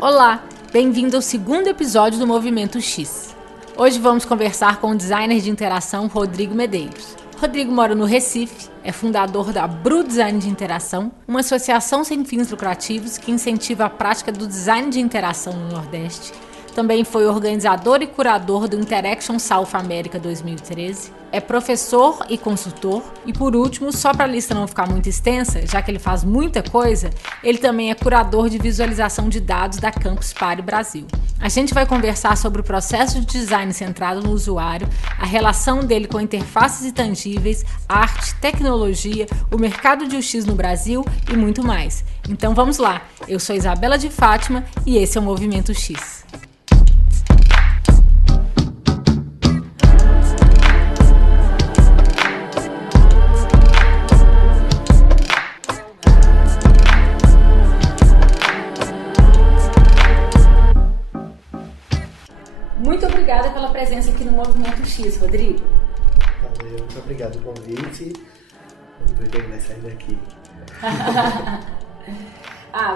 Olá, bem-vindo ao segundo episódio do Movimento X. Hoje vamos conversar com o designer de interação Rodrigo Medeiros. Rodrigo mora no Recife, é fundador da Bru Design de Interação, uma associação sem fins lucrativos que incentiva a prática do design de interação no Nordeste. Também foi organizador e curador do Interaction South America 2013. É professor e consultor. E por último, só para a lista não ficar muito extensa, já que ele faz muita coisa, ele também é curador de visualização de dados da Campus Party Brasil. A gente vai conversar sobre o processo de design centrado no usuário, a relação dele com interfaces intangíveis, arte, tecnologia, o mercado de UX no Brasil e muito mais. Então vamos lá, eu sou Isabela de Fátima e esse é o Movimento X. Muito obrigada pela presença aqui no Movimento X, Rodrigo. Valeu, muito obrigado pelo convite. Vamos ver o que vai sair daqui.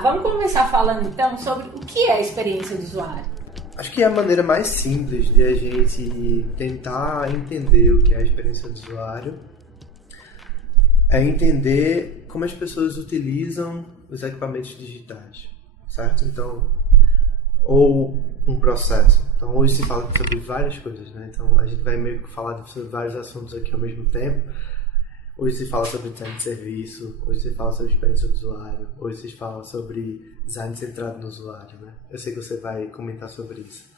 Vamos começar falando então sobre o que é a experiência do usuário. Acho que a maneira mais simples de a gente tentar entender o que é a experiência do usuário é entender como as pessoas utilizam os equipamentos digitais, certo? Então, ou um processo. Então, hoje se fala sobre várias coisas, né? Então, a gente vai meio que falar sobre vários assuntos aqui ao mesmo tempo. Hoje se fala sobre design de serviço, hoje se fala sobre experiência do usuário, hoje se fala sobre design centrado no usuário, né? Eu sei que você vai comentar sobre isso.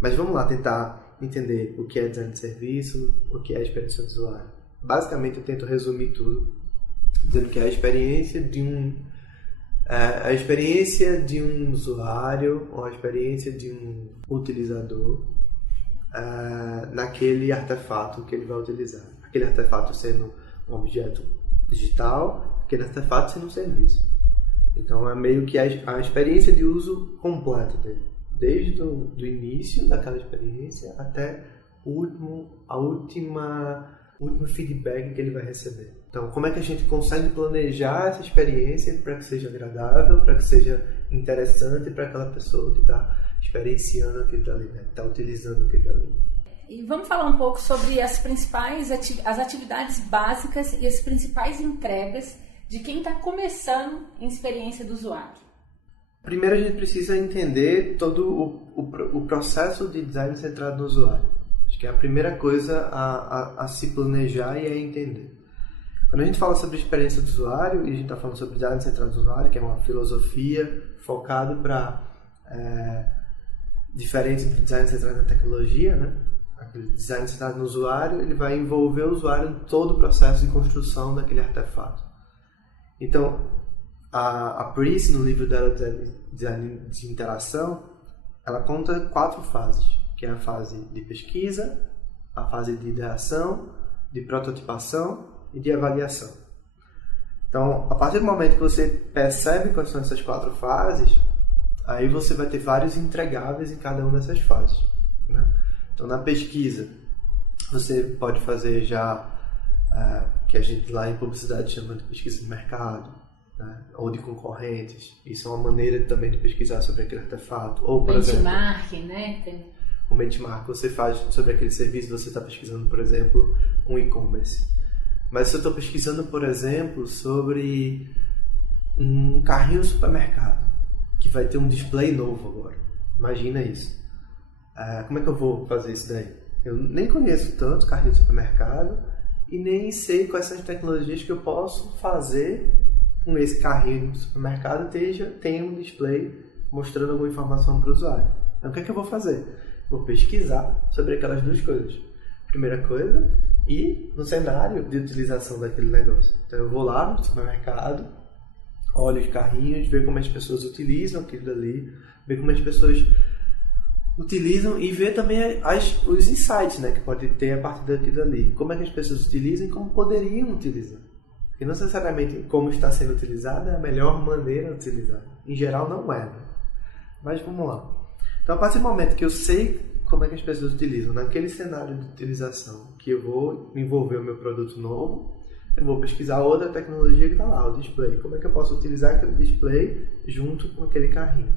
Mas vamos lá tentar entender o que é design de serviço, o que é a experiência do usuário. Basicamente, eu tento resumir tudo, dizendo que é a experiência de um usuário ou a experiência de um utilizador naquele artefato que ele vai utilizar. Aquele artefato sendo um objeto digital, aquele artefato sendo um serviço. Então é meio que a experiência de uso completa dele. Desde o início daquela experiência até o último feedback que ele vai receber. Então, como é que a gente consegue planejar essa experiência para que seja agradável, para que seja interessante para aquela pessoa que está experienciando aquilo dali, né? Está utilizando aquilo dali. E vamos falar um pouco sobre as principais as atividades básicas e as principais entregas de quem está começando em experiência do usuário. Primeiro, a gente precisa entender todo o processo de design centrado no usuário. Acho que é a primeira coisa a se planejar e a entender. Quando a gente fala sobre experiência do usuário, e a gente está falando sobre design centrado no usuário, que é uma filosofia focada para diferente do design centrado na tecnologia, né? Aquele design centrado no usuário, ele vai envolver o usuário em todo o processo de construção daquele artefato. Então, a Pris, no livro dela Design de Interação, ela conta 4 fases, que é a fase de pesquisa, a fase de ideação, de prototipação e de avaliação. Então, a partir do momento que você percebe quais são essas 4 fases, aí você vai ter vários entregáveis em cada uma dessas fases, né? Então, na pesquisa, você pode fazer já, que a gente lá em publicidade chama de pesquisa de mercado, né? Ou de concorrentes. Isso é uma maneira também de pesquisar sobre aquele artefato. Ou, por benchmark, exemplo, né? Um benchmark você faz sobre aquele serviço, você está pesquisando, por exemplo, um e-commerce. Mas se eu estou pesquisando, por exemplo, sobre um carrinho no supermercado, que vai ter um display novo agora. Imagina isso. Como é que eu vou fazer isso daí? Eu nem conheço tanto carrinho de supermercado e nem sei quais são as tecnologias que eu posso fazer com esse carrinho de supermercado tenha um display mostrando alguma informação para o usuário. Então, o que é que eu vou fazer? Vou pesquisar sobre aquelas 2 coisas. Primeira coisa, e no cenário de utilização daquele negócio. Então, eu vou lá no supermercado, olho os carrinhos, ver como as pessoas utilizam aquilo dali, ver como as pessoas utilizam e ver também os insights, né, que pode ter a partir daquilo dali. Como é que as pessoas utilizam e como poderiam utilizar. Porque não necessariamente como está sendo utilizada é a melhor maneira de utilizar. Em geral, não é. Né? Mas vamos lá. Então, a partir do momento que eu sei como é que as pessoas utilizam naquele cenário de utilização, que eu vou envolver o meu produto novo, eu vou pesquisar outra tecnologia que está lá, o display. Como é que eu posso utilizar aquele display junto com aquele carrinho?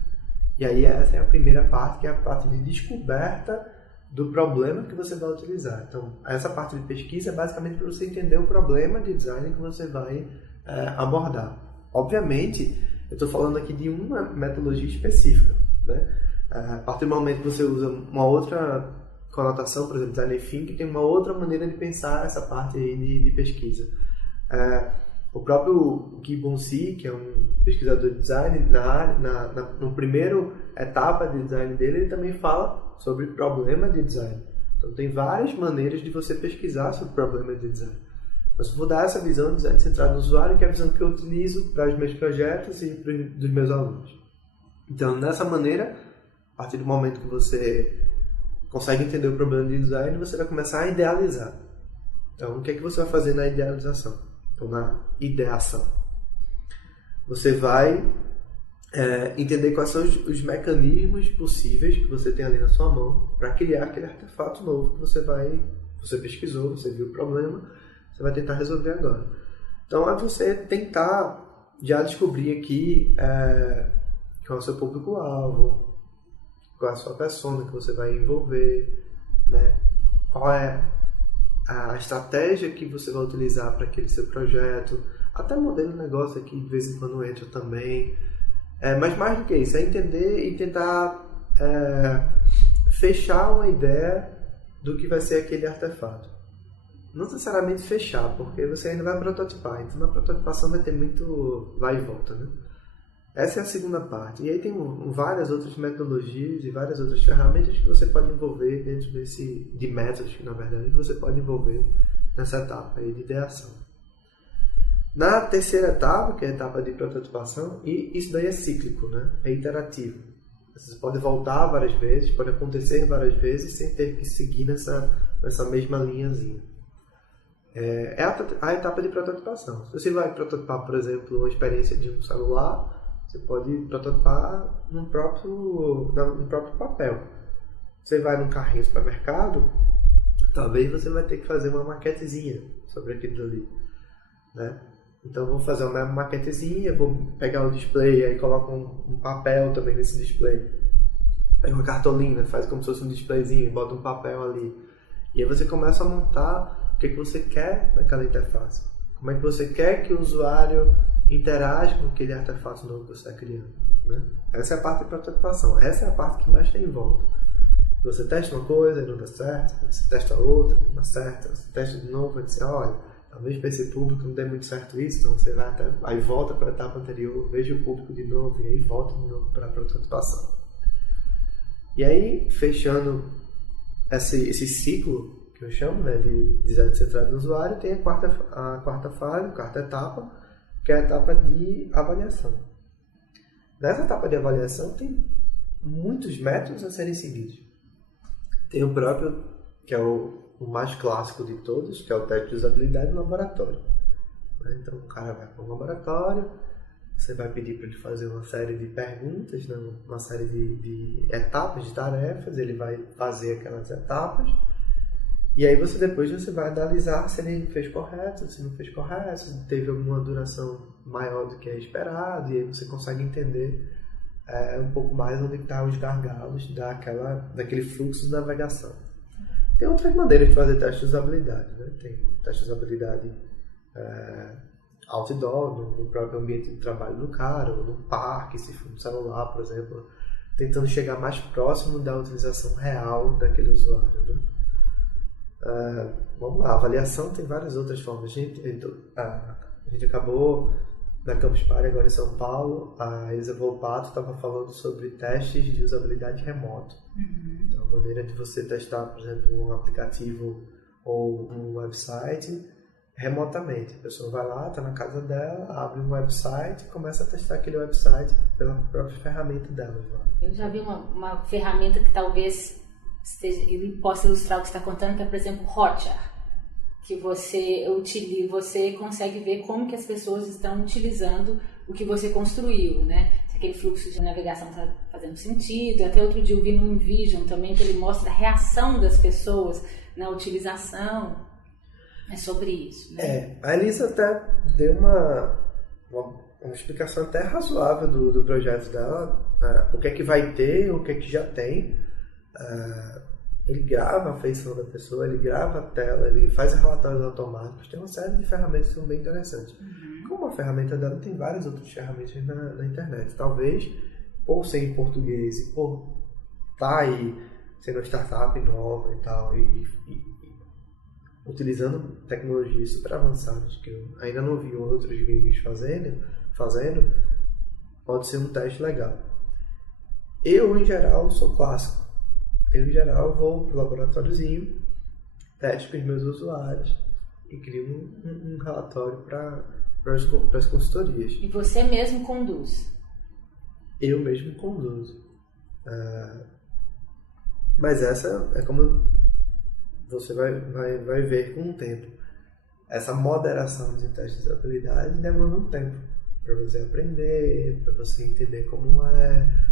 E aí essa é a primeira parte, que é a parte de descoberta do problema que você vai utilizar. Então, essa parte de pesquisa é basicamente para você entender o problema de design que você vai abordar. Obviamente, eu estou falando aqui de uma metodologia específica, né? A partir do momento que você usa uma outra conotação, por exemplo, design thinking, tem uma outra maneira de pensar essa parte aí de pesquisa. O próprio Gibbon Si, que é um pesquisador de design, no primeiro etapa de design dele, ele também fala sobre problema de design. Então, tem várias maneiras de você pesquisar sobre problema de design. Mas eu vou dar essa visão de design centrado no usuário, que é a visão que eu utilizo para os meus projetos e dos meus alunos. Então, dessa maneira, a partir do momento que você consegue entender o problema de design, você vai começar a idealizar. Então, o que é que você vai fazer na idealização? Ou na ideação? Você vai entender quais são os mecanismos possíveis que você tem ali na sua mão para criar aquele artefato novo que você pesquisou, você viu o problema, você vai tentar resolver agora. Então, é você tentar já descobrir aqui qual é o seu público-alvo, qual é a sua persona que você vai envolver, né? Qual é a estratégia que você vai utilizar para aquele seu projeto, até modelo de negócio aqui de vez em quando entra também. Mas mais do que isso, é entender e tentar fechar uma ideia do que vai ser aquele artefato. Não necessariamente fechar, porque você ainda vai prototipar, então na prototipação vai ter muito vai e volta, né? Essa é a segunda parte. E aí tem várias outras metodologias e várias outras ferramentas que você pode envolver dentro de métodos, na verdade, que você pode envolver nessa etapa aí de ideação. Na terceira etapa, que é a etapa de prototipação, e isso daí é cíclico, né? É iterativo. Você pode voltar várias vezes, pode acontecer várias vezes sem ter que seguir nessa mesma linhazinha. É a etapa de prototipação. Se você vai prototipar, por exemplo, uma experiência de um celular, você pode prototipar no próprio papel. Você vai num carrinho de supermercado, talvez você vai ter que fazer uma maquetezinha sobre aquilo ali, né? Então, vou fazer uma maquetezinha, vou pegar o display, aí coloco um papel também nesse display. Pega uma cartolina, faz como se fosse um displayzinho, bota um papel ali. E aí você começa a montar o que você quer naquela interface. Como é que você quer que o usuário interage com aquele artefato novo que você está criando, né? Essa é a parte de prototipação. Essa é a parte que mais tem em volta. Você testa uma coisa e não dá certo, você testa outra, não dá certo, você testa de novo e diz, olha, talvez para esse público não dê muito certo isso, então você vai aí volta para a etapa anterior, veja o público de novo e aí volta de novo para a prototipação. E aí, fechando esse ciclo que eu chamo, né, de design centrado no usuário, tem a quarta fase, a quarta etapa, que é a etapa de avaliação. Nessa etapa de avaliação tem muitos métodos a serem seguidos. Tem o próprio, que é o mais clássico de todos, que é o teste de usabilidade no laboratório. Então o cara vai para um laboratório, você vai pedir para ele fazer uma série de perguntas, né, uma série de etapas, de tarefas, ele vai fazer aquelas etapas, e aí depois você vai analisar se ele fez correto, se não fez correto, se teve alguma duração maior do que é esperado, e aí você consegue entender um pouco mais onde estão os gargalos daquele fluxo de navegação. Tem outras maneiras de fazer teste de usabilidade, né? Tem teste de usabilidade outdoor, no próprio ambiente de trabalho do cara, ou no parque, se for no celular, por exemplo, tentando chegar mais próximo da utilização real daquele usuário, né? Vamos lá, a avaliação tem várias outras formas. A gente acabou na Campus Party agora em São Paulo, a Elisa Volpato estava falando sobre testes de usabilidade remoto. Então, a maneira de você testar, por exemplo, um aplicativo ou um website remotamente. A pessoa vai lá, está na casa dela, abre um website e começa a testar aquele website pela própria ferramenta dela. Eu já vi uma ferramenta que talvez possa ilustrar o que você está contando, que é, por exemplo, Hotjar, que você consegue ver como que as pessoas estão utilizando o que você construiu, né? Se aquele fluxo de navegação está fazendo sentido. Até outro dia eu vi no InVision também, que ele mostra a reação das pessoas na utilização. É sobre isso, né? A Elisa até deu uma explicação até razoável do projeto dela, o que é que vai ter, o que é que já tem. Ele grava a feição da pessoa, ele grava a tela, ele faz relatórios automáticos. Tem uma série de ferramentas que são bem interessantes. Como a ferramenta dela, tem várias outras ferramentas na internet. Talvez, por ser em português e por estar aí sendo uma startup nova e tal, e utilizando tecnologias super avançadas que eu ainda não vi outros gringos fazendo, pode ser um teste legal. Eu, em geral, sou clássico. Eu, em geral, vou para o laboratóriozinho, testo com os meus usuários e crio um relatório para as consultorias. E você mesmo conduz? Eu mesmo conduzo. Mas essa é como você vai ver com o tempo. Essa moderação de testes de usabilidade demanda um tempo para você aprender, para você entender como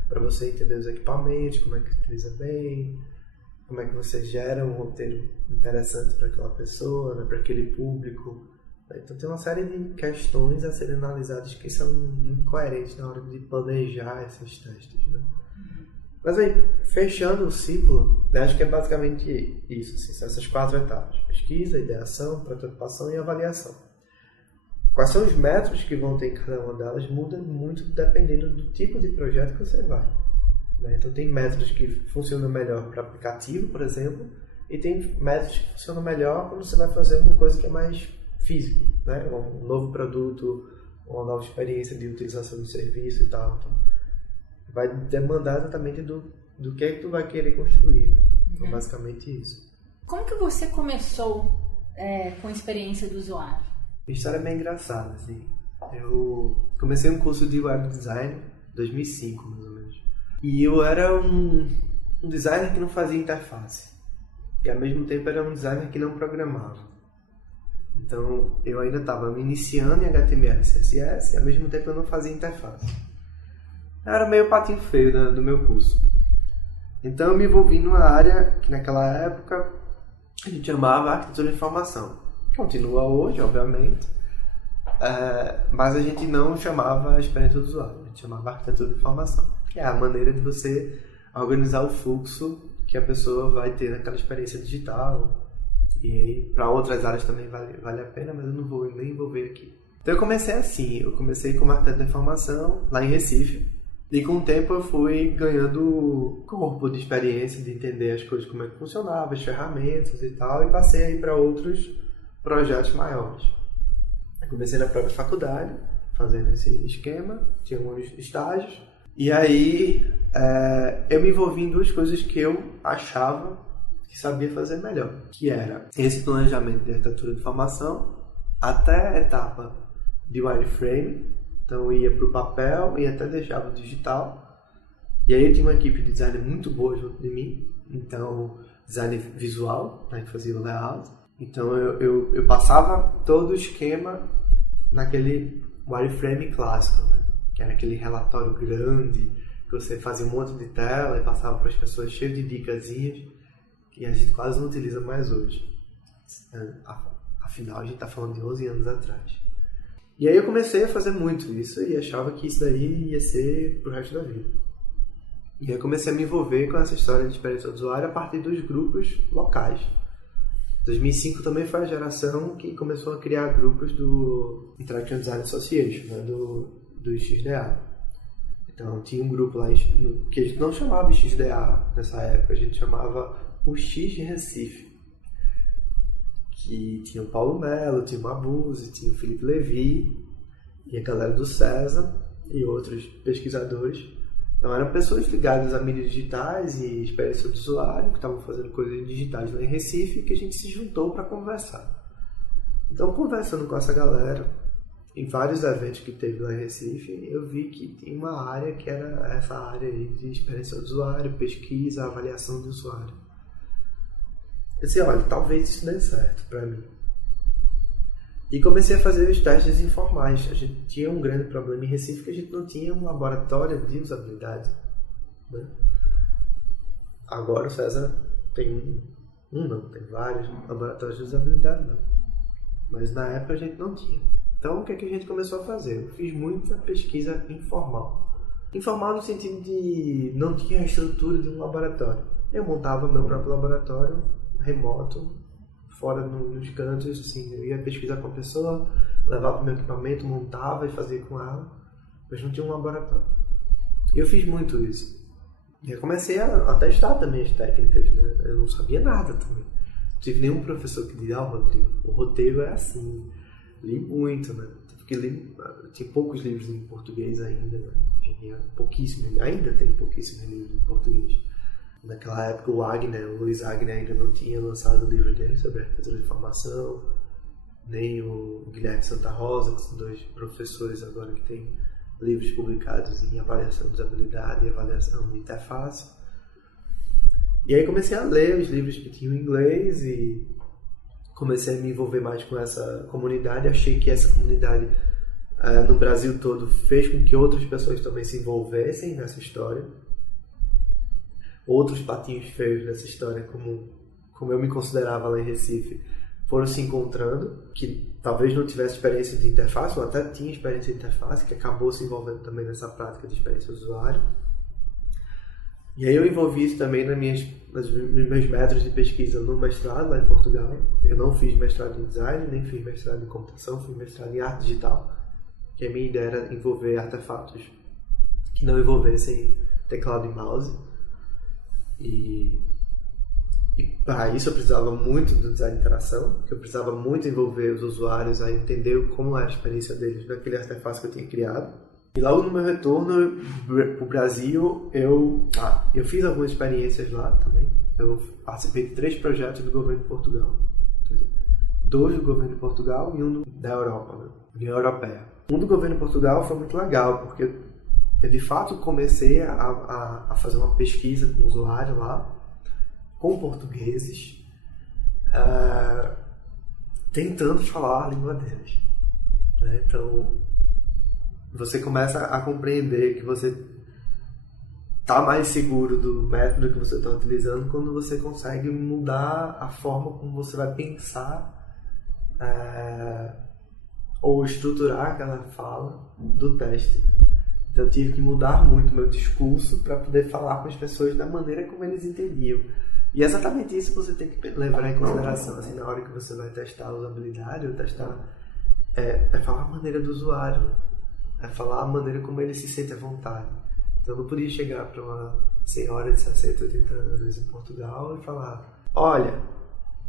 para você entender os equipamentos, como é que utiliza bem, como é que você gera um roteiro interessante para aquela pessoa, né, para aquele público. Então tem uma série de questões a serem analisadas que são muito coerentes na hora de planejar esses testes, né? Mas aí, fechando o ciclo, eu acho que é basicamente isso, assim, são essas 4 etapas: pesquisa, ideação, prototipação e avaliação. Quais são os métodos que vão ter em cada uma delas muda muito dependendo do tipo de projeto que você vai, né? Então tem métodos que funcionam melhor para aplicativo, por exemplo, e tem métodos que funcionam melhor quando você vai fazer uma coisa que é mais físico, né? Um novo produto, uma nova experiência de utilização de serviço e tal. Então, vai demandar exatamente do que é que tu vai querer construir, né? Então, basicamente isso. Como que você começou com a experiência do usuário? A história é bem engraçada, assim. Eu comecei um curso de web design em 2005, mais ou menos. E eu era um designer que não fazia interface. E ao mesmo tempo era um designer que não programava. Então eu ainda estava me iniciando em HTML e CSS e ao mesmo tempo eu não fazia interface. Eu era meio patinho feio do meu curso. Então eu me envolvi numa área que naquela época a gente chamava arquitetura de informação. Continua hoje, obviamente, mas a gente não chamava a experiência do usuário, a gente chamava arquitetura de informação, que é a maneira de você organizar o fluxo que a pessoa vai ter naquela experiência digital. E aí, para outras áreas também vale a pena, mas eu não vou nem envolver aqui. Então eu comecei assim, eu comecei como arquiteto de informação lá em Recife, e com o tempo eu fui ganhando corpo de experiência, de entender as coisas, como é que funcionava, as ferramentas e tal, e passei aí para outros projetos maiores. Eu comecei na própria faculdade, fazendo esse esquema, tinha alguns estágios, e aí eu me envolvi em 2 coisas que eu achava que sabia fazer melhor, que era esse planejamento de arquitetura de informação até a etapa de wireframe. Então eu ia para o papel e até deixava o digital. E aí eu tinha uma equipe de design muito boa junto de mim. Então, design visual, né, que fazia o layout. Então eu passava todo o esquema naquele wireframe clássico, né? Que era aquele relatório grande, que você fazia um monte de tela e passava para as pessoas cheio de dicasinhas, que a gente quase não utiliza mais hoje. Afinal, a gente está falando de 11 anos atrás. E aí eu comecei a fazer muito isso e achava que isso daí ia ser pro resto da vida. E aí eu comecei a me envolver com essa história de experiência do usuário a partir dos grupos locais. 2005 também foi a geração que começou a criar grupos do Interaction Design Association, né, do XDA. Então tinha um grupo lá que a gente não chamava de XDA nessa época, a gente chamava o X de Recife. Que tinha o Paulo Melo, tinha o Mabuse, tinha o Felipe Levi e a galera do César e outros pesquisadores. Então eram pessoas ligadas a mídias digitais e experiência do usuário que estavam fazendo coisas digitais lá em Recife, que a gente se juntou para conversar. Então, conversando com essa galera em vários eventos que teve lá em Recife, eu vi que tinha uma área que era essa área aí de experiência do usuário, pesquisa, avaliação do usuário. Eu disse, olha, talvez isso dê certo para mim. E comecei a fazer os testes informais. A gente tinha um grande problema em Recife, que a gente não tinha um laboratório de usabilidade, né? Agora o César tem tem vários laboratórios de usabilidade, não. Mas na época a gente não tinha. Então o que a gente começou a fazer? Eu fiz muita pesquisa informal. Informal no sentido de não tinha a estrutura de um laboratório. Eu montava meu próprio laboratório remoto, fora nos cantos, assim, eu ia pesquisar com a pessoa, levava meu equipamento, montava e fazia com ela, mas não tinha um laboratório. E eu fiz muito isso. E eu comecei a testar também as técnicas, né? Eu não sabia nada também. Não tive nenhum professor que dizia, Rodrigo, o roteiro é assim. Li muito, né? Tinha poucos livros em português ainda, né? Ainda tem pouquíssimos livros em português. Naquela época o Luiz Agner ainda não tinha lançado o livro dele sobre arquitetura de informação, nem o Guilherme Santa Rosa, que são dois professores agora que têm livros publicados em avaliação de usabilidade e avaliação de interface. E aí comecei a ler os livros que tinham em inglês e comecei a me envolver mais com essa comunidade. Achei que essa comunidade no Brasil todo fez com que outras pessoas também se envolvessem nessa história. Outros patinhos feios dessa história, como eu me considerava lá em Recife, foram se encontrando, que talvez não tivesse experiência de interface, ou até tinha experiência de interface, que acabou se envolvendo também nessa prática de experiência do usuário. E aí eu envolvi isso também nos meus métodos de pesquisa no mestrado lá em Portugal. Eu não fiz mestrado em design, nem fiz mestrado em computação, fiz mestrado em arte digital, que a minha ideia era envolver artefatos que não envolvessem teclado e mouse. E para isso eu precisava muito do design de interação, que eu precisava muito envolver os usuários a entender como era a experiência deles naquele artefato que eu tinha criado. E logo no meu retorno para o Brasil, eu fiz algumas experiências lá também. Eu participei de 3 projetos do governo de Portugal. 2 do governo de Portugal e um da Europa, né? União Europeia. Um do governo de Portugal foi muito legal, porque eu de fato comecei a fazer uma pesquisa com o usuário lá, com portugueses, tentando falar a língua deles. Né? Então, você começa a compreender que você está mais seguro do método que você está utilizando quando você consegue mudar a forma como você vai pensar ou estruturar aquela fala do teste. Então eu tive que mudar muito meu discurso para poder falar com as pessoas da maneira como eles entendiam. E é exatamente isso que você tem que levar em consideração, assim, na hora que você vai testar a usabilidade ou testar, é falar a maneira do usuário, é falar a maneira como ele se sente à vontade. Então eu não podia chegar para uma senhora de 60, 80 anos em Portugal e falar, olha,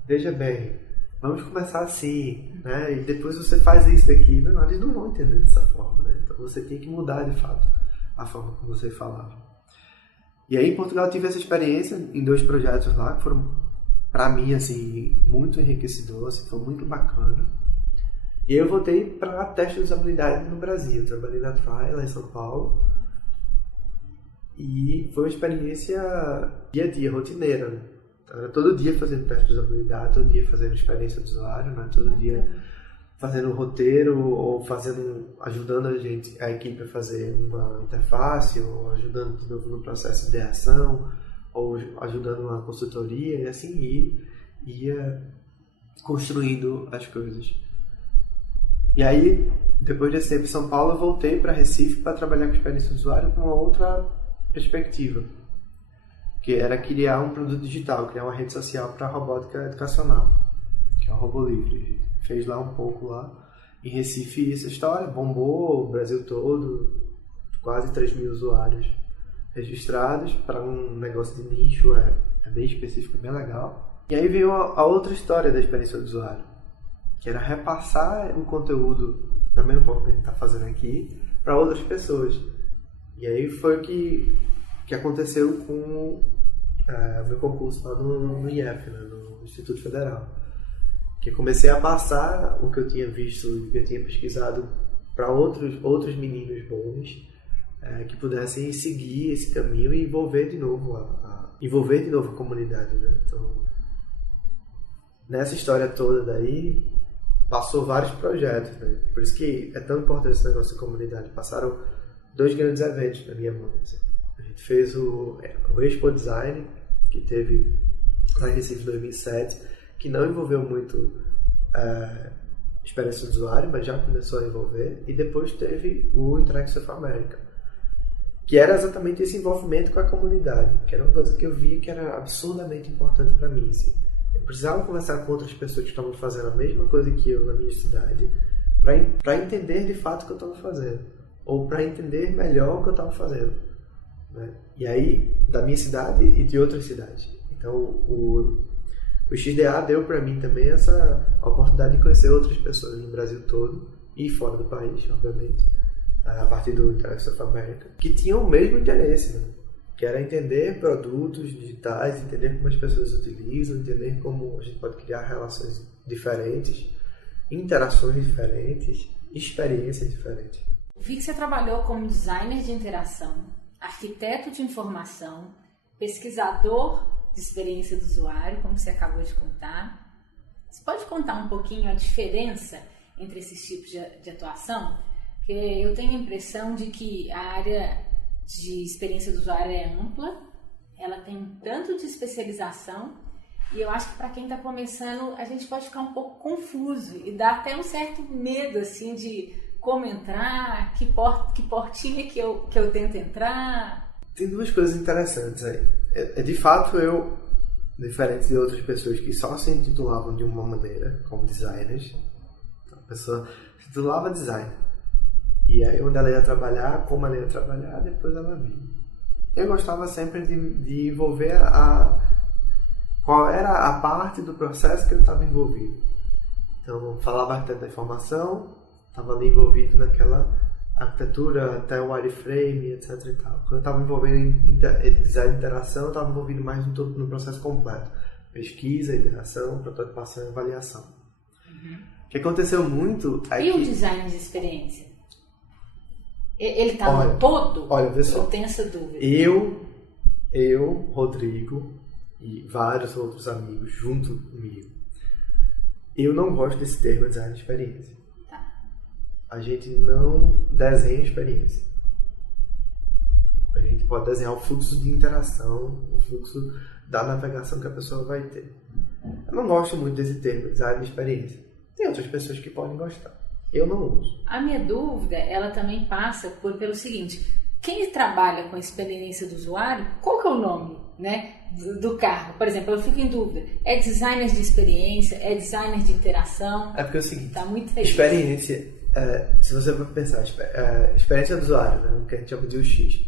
veja bem, vamos começar assim, né? E depois você faz isso daqui. Não, eles não vão entender dessa forma, né? Então você tem que mudar de fato a forma como você falava. E aí em Portugal eu tive essa experiência em 2 projetos lá que foram, para mim, assim, muito enriquecedor, assim, foi muito bacana. E aí eu voltei para teste de usabilidade no Brasil. Eu trabalhei na Try, lá em São Paulo. E foi uma experiência dia a dia, rotineira, né? Então, era todo dia fazendo teste de usabilidade, todo dia fazendo experiência do usuário, né? Todo dia fazendo um roteiro ou ajudando a equipe a fazer uma interface, ou ajudando de novo no processo de ideação, ou ajudando uma consultoria, e assim ia construindo as coisas. E aí, depois desse tempo em São Paulo, eu voltei para Recife para trabalhar com experiência do usuário com uma outra perspectiva, que era criar um produto digital, criar uma rede social para robótica educacional, que é o RoboLivre. A gente fez lá um pouco lá em Recife essa história, bombou o Brasil todo, quase 3.000 usuários registrados para um negócio de nicho, é bem específico, bem legal. E aí veio a outra história da experiência do usuário, que era repassar o conteúdo da mesma forma que a gente está fazendo aqui para outras pessoas. E aí foi o que aconteceu com o meu concurso lá no IF, né, no Instituto Federal. Que eu comecei a passar o que eu tinha visto e que eu tinha pesquisado para outros meninos bons que pudessem seguir esse caminho e envolver de novo a comunidade. Né? Então, nessa história toda daí, passou vários projetos. Né? Por isso que é tão importante esse negócio da comunidade. Passaram 2 grandes eventos na minha mão. Assim. A gente fez o Expo Design, que teve lá em Recife em 2007, que não envolveu muito experiência do usuário, mas já começou a envolver. E depois teve o Interact South America, que era exatamente esse envolvimento com a comunidade, que era uma coisa que eu via que era absurdamente importante para mim. Assim. Eu precisava conversar com outras pessoas que estavam fazendo a mesma coisa que eu na minha cidade, para entender de fato o que eu estava fazendo, ou para entender melhor o que eu estava fazendo. Né? E aí, da minha cidade e de outras cidades. Então, o XDA deu para mim também essa oportunidade de conhecer outras pessoas no Brasil todo e fora do país, obviamente, a partir do Interacts of America, que tinham o mesmo interesse, né? Que era entender produtos digitais, entender como as pessoas utilizam, entender como a gente pode criar relações diferentes, interações diferentes, experiências diferentes. Vi que você trabalhou como designer de interação, arquiteto de informação, pesquisador de experiência do usuário, como você acabou de contar. Você pode contar um pouquinho a diferença entre esses tipos de atuação? Porque eu tenho a impressão de que a área de experiência do usuário é ampla, ela tem um tanto de especialização, e eu acho que para quem está começando, a gente pode ficar um pouco confuso e dá até um certo medo assim, de como entrar, que portinha que eu tento entrar. Tem duas coisas interessantes aí. De fato, eu, diferente de outras pessoas que só se intitulavam de uma maneira, como designers, a pessoa se titulava designer. E aí, onde ela ia trabalhar, como ela ia trabalhar, depois ela via. Eu gostava sempre de envolver qual era a parte do processo que eu estava envolvido. Então, falava arquiteto da informação, estava ali envolvido naquela arquitetura, até o wireframe, etc. E tal. Quando eu estava envolvido em design de interação, eu estava envolvido mais no processo completo. Pesquisa, iteração, prototipação e avaliação. Uhum. O que aconteceu muito é E o design de experiência? Ele está no todo? Olha, vê só. Eu tenho essa dúvida. Eu, Rodrigo e vários outros amigos junto comigo, eu não gosto desse termo design de experiência. Tá. A gente não desenha experiência. A gente pode desenhar o fluxo de interação, o fluxo da navegação que a pessoa vai ter. Eu não gosto muito desse termo design de experiência. Tem outras pessoas que podem gostar. Eu não uso. A minha dúvida, ela também passa pelo seguinte: quem trabalha com a experiência do usuário, qual que é o nome, né, do cargo? Por exemplo, eu fico em dúvida, é designer de experiência, é designer de interação? É porque é o seguinte, tá muito feio. Experiência, se você for pensar, experiência do usuário, né, o que a gente chama de UX,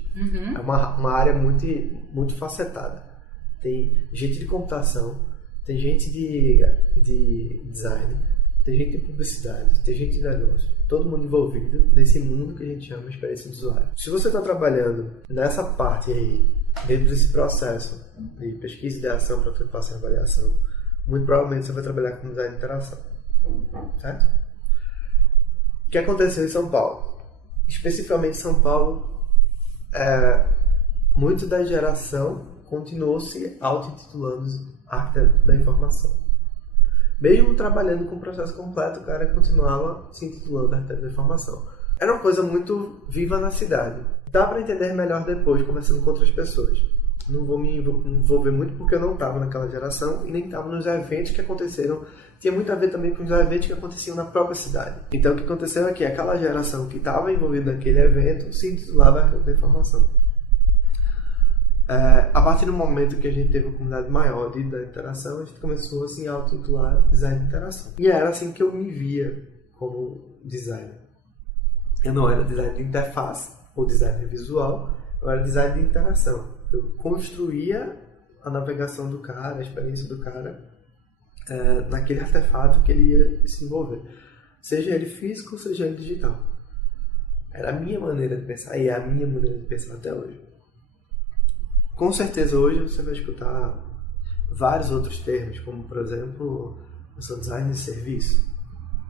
é uma área muito, muito facetada. Tem gente de computação, tem gente de design, tem gente de publicidade, tem gente de negócio, todo mundo envolvido nesse mundo que a gente chama de experiência do usuário. Se você está trabalhando nessa parte aí, dentro desse processo de pesquisa, ideação, prototipação e avaliação, muito provavelmente você vai trabalhar com design de interação, certo? O que aconteceu em São Paulo? Especificamente em São Paulo, muito da geração continuou se auto-intitulando arquiteto da informação. Mesmo trabalhando com o processo completo, o cara continuava se intitulando arquiteto da informação. Era uma coisa muito viva na cidade. Dá para entender melhor depois, conversando com outras pessoas. Não vou me envolver muito porque eu não estava naquela geração e nem estava nos eventos que aconteceram. Tinha muito a ver também com os eventos que aconteciam na própria cidade. Então o que aconteceu é que aquela geração que estava envolvida naquele evento se intitulava arquiteto da informação. A partir do momento que a gente teve uma comunidade maior de interação, a gente começou a se auto-intitular design de interação. E era assim que eu me via como designer. Eu não era designer de interface ou designer visual, eu era designer de interação. Eu construía a navegação do cara, a experiência do cara naquele artefato que ele ia se envolver. Seja ele físico, seja ele digital. Era a minha maneira de pensar e é a minha maneira de pensar até hoje. Com certeza hoje você vai escutar vários outros termos, como por exemplo, eu sou designer de serviço,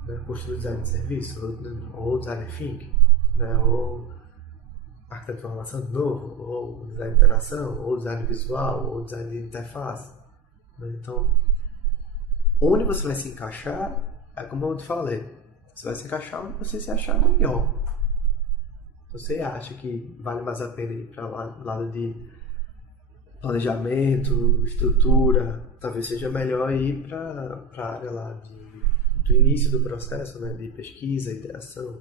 né? Construir design de serviço, ou designer think, né? Ou arquiteto de informação de novo, ou design de interação, ou design visual, ou design de interface. Né? Então, onde você vai se encaixar, é como eu te falei, você vai se encaixar onde você se achar melhor. Se você acha que vale mais a pena ir para o lado de planejamento, estrutura, talvez seja melhor ir para a área lá do início do processo, né, de pesquisa, ideação.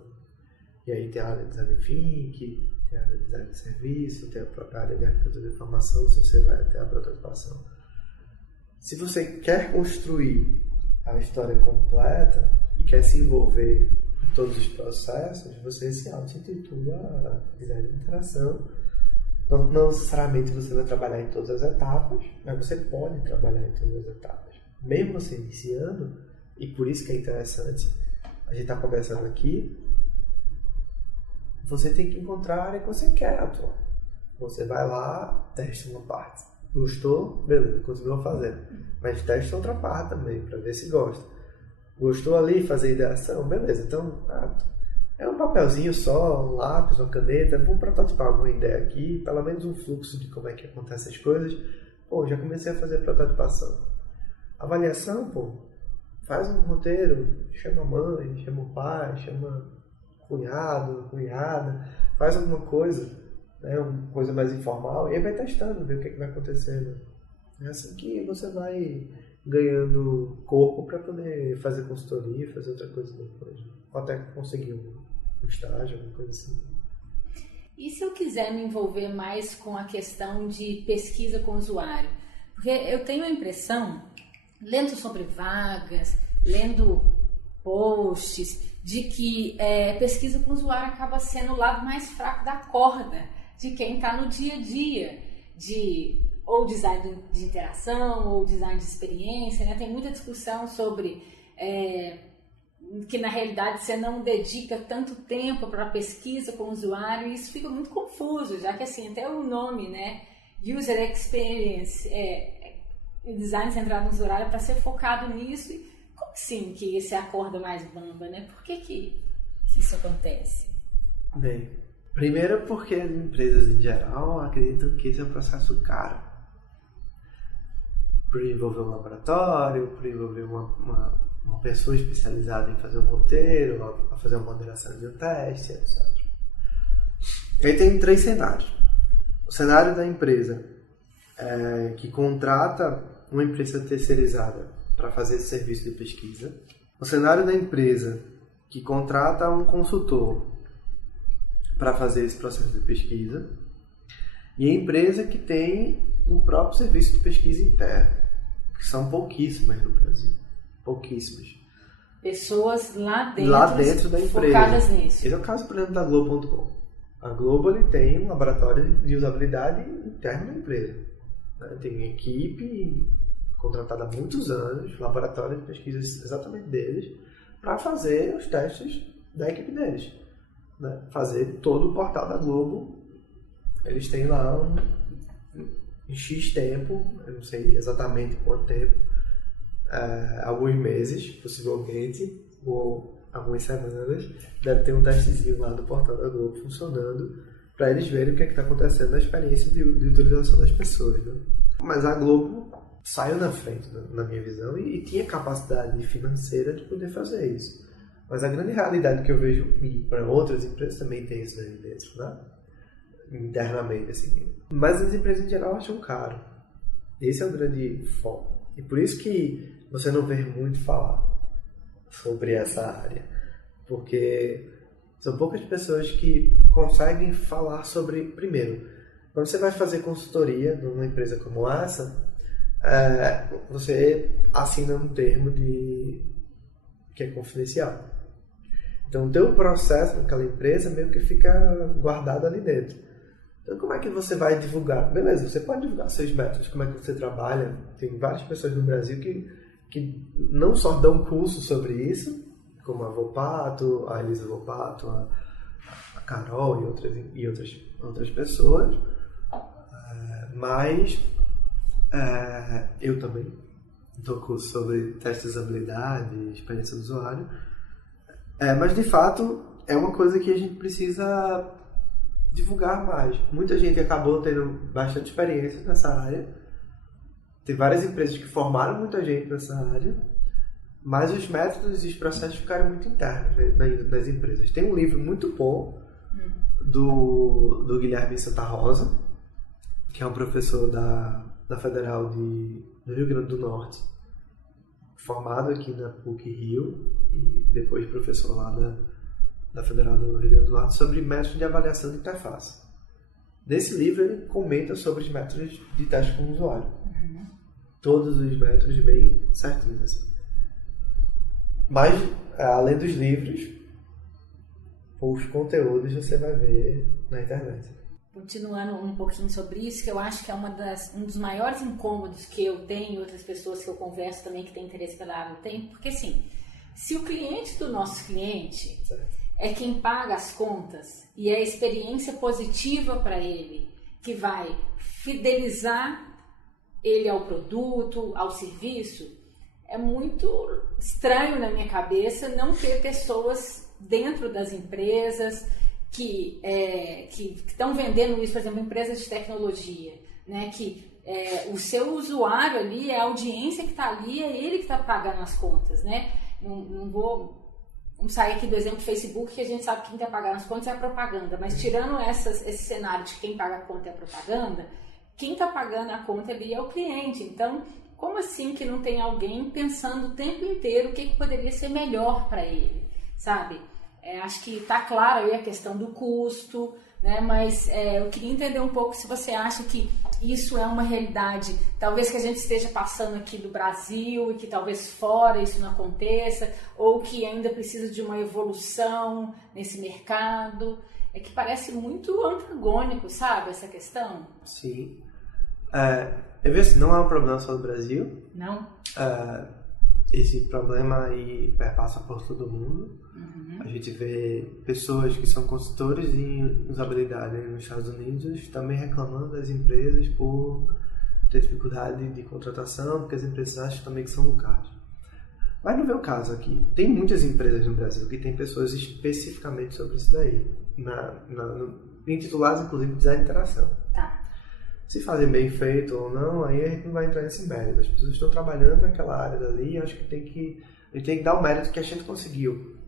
E aí tem a área de design thinking, tem a área de design de serviço, tem a própria área de arquitetura de informação, se você vai até a prototipação. Se você quer construir a história completa e quer se envolver em todos os processos, você se auto-intitula design de interação. Não necessariamente você vai trabalhar em todas as etapas, mas você pode trabalhar em todas as etapas. Mesmo você iniciando, e por isso que é interessante a gente estar conversando aqui, você tem que encontrar a área que você quer atuar. Você vai lá, testa uma parte. Gostou? Beleza, continua fazendo. Mas testa outra parte também, para ver se gosta. Gostou ali, fazer ideação? Beleza, então é um papelzinho só, um lápis, uma caneta. Vou prototipar alguma ideia aqui, pelo menos um fluxo de como é que acontecem as coisas. Pô, já comecei a fazer prototipação. Avaliação, pô, faz um roteiro, chama a mãe, chama o pai, chama o cunhado, a cunhada, faz alguma coisa, né, uma coisa mais informal, e aí vai testando, ver o que vai acontecendo. É assim que você vai ganhando corpo para poder fazer consultoria, fazer outra coisa depois, ou até conseguir um estágio, alguma coisa assim. E se eu quiser me envolver mais com a questão de pesquisa com o usuário? Porque eu tenho a impressão, lendo sobre vagas, lendo posts, de que pesquisa com o usuário acaba sendo o lado mais fraco da corda de quem está no dia a dia, de ou design de interação, ou design de experiência, né? Tem muita discussão sobre que na realidade você não dedica tanto tempo para pesquisa com o usuário, e isso fica muito confuso, já que assim, até o nome, né? User Experience, design centrado no usuário, para ser focado nisso. E como assim que esse é a corda mais bamba, né? Por que isso acontece? Bem, primeiro porque as empresas em geral acreditam que esse é um processo caro. Por envolver um laboratório, por envolver uma pessoa especializada em fazer um roteiro, a fazer uma moderação de um teste, etc. E aí tem 3 cenários. O cenário da empresa que contrata uma empresa terceirizada para fazer esse serviço de pesquisa. O cenário da empresa que contrata um consultor para fazer esse processo de pesquisa. E a empresa que tem um próprio serviço de pesquisa interno, que são pouquíssimas no Brasil. Pouquíssimas. Pessoas lá dentro da empresa. Focadas nisso. Esse é o caso, por exemplo, da Globo.com. A Globo ele tem um laboratório de usabilidade interno da empresa. Tem equipe contratada há muitos anos, laboratório de pesquisa exatamente deles, para fazer os testes da equipe deles. Né? Fazer todo o portal da Globo. Eles têm lá em X tempo, eu não sei exatamente quanto tempo, alguns meses, possivelmente, ou algumas semanas, deve ter um testezinho lá do portal da Globo funcionando, para eles verem o que está acontecendo na experiência de utilização das pessoas. Né? Mas a Globo saiu na frente, na minha visão, e tinha capacidade financeira de poder fazer isso. Mas a grande realidade que eu vejo, e para outras empresas também tem isso aí dentro, né? Internamente, assim. Mas as empresas em geral acham caro. Esse é o grande foco. E por isso que você não vê muito falar sobre essa área. Porque são poucas pessoas que conseguem falar sobre... Primeiro, quando você vai fazer consultoria numa empresa como essa, você assina um termo que é confidencial. Então, o teu processo naquela empresa meio que fica guardado ali dentro. Então, como é que você vai divulgar? Beleza, você pode divulgar seus métodos, como é que você trabalha. Tem várias pessoas no Brasil que não só dão curso sobre isso, como a Volpato, a Elisa Volpato, a Carol e outras pessoas. Mas eu também dou curso sobre testes de usabilidade e experiência do usuário. Mas, de fato, é uma coisa que a gente precisa divulgar mais. Muita gente acabou tendo bastante experiência nessa área. Tem várias empresas que formaram muita gente nessa área, mas os métodos e os processos ficaram muito internos das empresas. Tem um livro muito bom do Guilherme Santa Rosa, que é um professor da Federal do Rio Grande do Norte, formado aqui na PUC Rio, e depois professor lá da Federal do Rio Grande do Norte, sobre métodos de avaliação de interface. Nesse livro ele comenta sobre os métodos de teste com o usuário. Todos os métodos bem certinhos, assim. Mas, além dos livros, os conteúdos você vai ver na internet. Continuando um pouquinho sobre isso, que eu acho que é um dos maiores incômodos que eu tenho e outras pessoas que eu converso também que têm interesse pela área têm, porque assim, se o cliente do nosso cliente é quem paga as contas e é a experiência positiva para ele que vai fidelizar ele ao produto, ao serviço, é muito estranho na minha cabeça não ter pessoas dentro das empresas que estão vendendo isso, por exemplo, empresas de tecnologia, né? Que o seu usuário ali é a audiência que está ali, é ele que está pagando as contas, né? Vamos sair aqui do exemplo do Facebook, que a gente sabe que quem está pagando as contas é a propaganda, mas tirando esse cenário de quem paga a conta é a propaganda, quem está pagando a conta ali é o cliente. Então, como assim que não tem alguém pensando o tempo inteiro o que poderia ser melhor para ele, sabe? Acho que está claro aí a questão do custo, né? Mas eu queria entender um pouco se você acha que isso é uma realidade, talvez que a gente esteja passando aqui do Brasil e que talvez fora isso não aconteça, ou que ainda precisa de uma evolução nesse mercado. É que parece muito antagônico, sabe, essa questão? Sim. Eu vejo assim, não é um problema só do Brasil. Não? Esse problema aí perpassa por todo mundo. A gente vê pessoas que são consultores em usabilidade nos Estados Unidos também reclamando das empresas por ter dificuldade de contratação, porque as empresas acham também que são caras. Mas não vê o caso aqui. Tem muitas empresas no Brasil que tem pessoas especificamente sobre isso daí, intituladas inclusive Design de Interação. Tá. Se fazem bem feito ou não, aí a gente não vai entrar nesse mérito. As pessoas estão trabalhando naquela área dali, acho que a gente tem que dar o mérito que a gente conseguiu.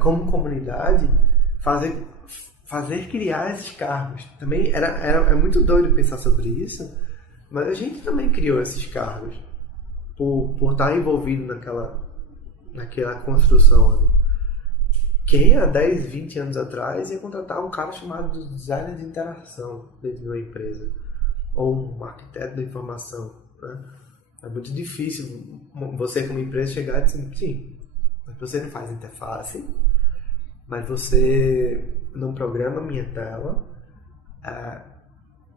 Como comunidade, fazer criar esses cargos. Também é muito doido pensar sobre isso, mas a gente também criou esses cargos por estar envolvido naquela construção ali. Quem há 10, 20 anos atrás ia contratar um cara chamado designer de interação dentro de uma empresa? Ou um arquiteto da informação, né? É muito difícil você como empresa chegar e dizer, sim, mas você não faz interface, mas você não programa minha tela.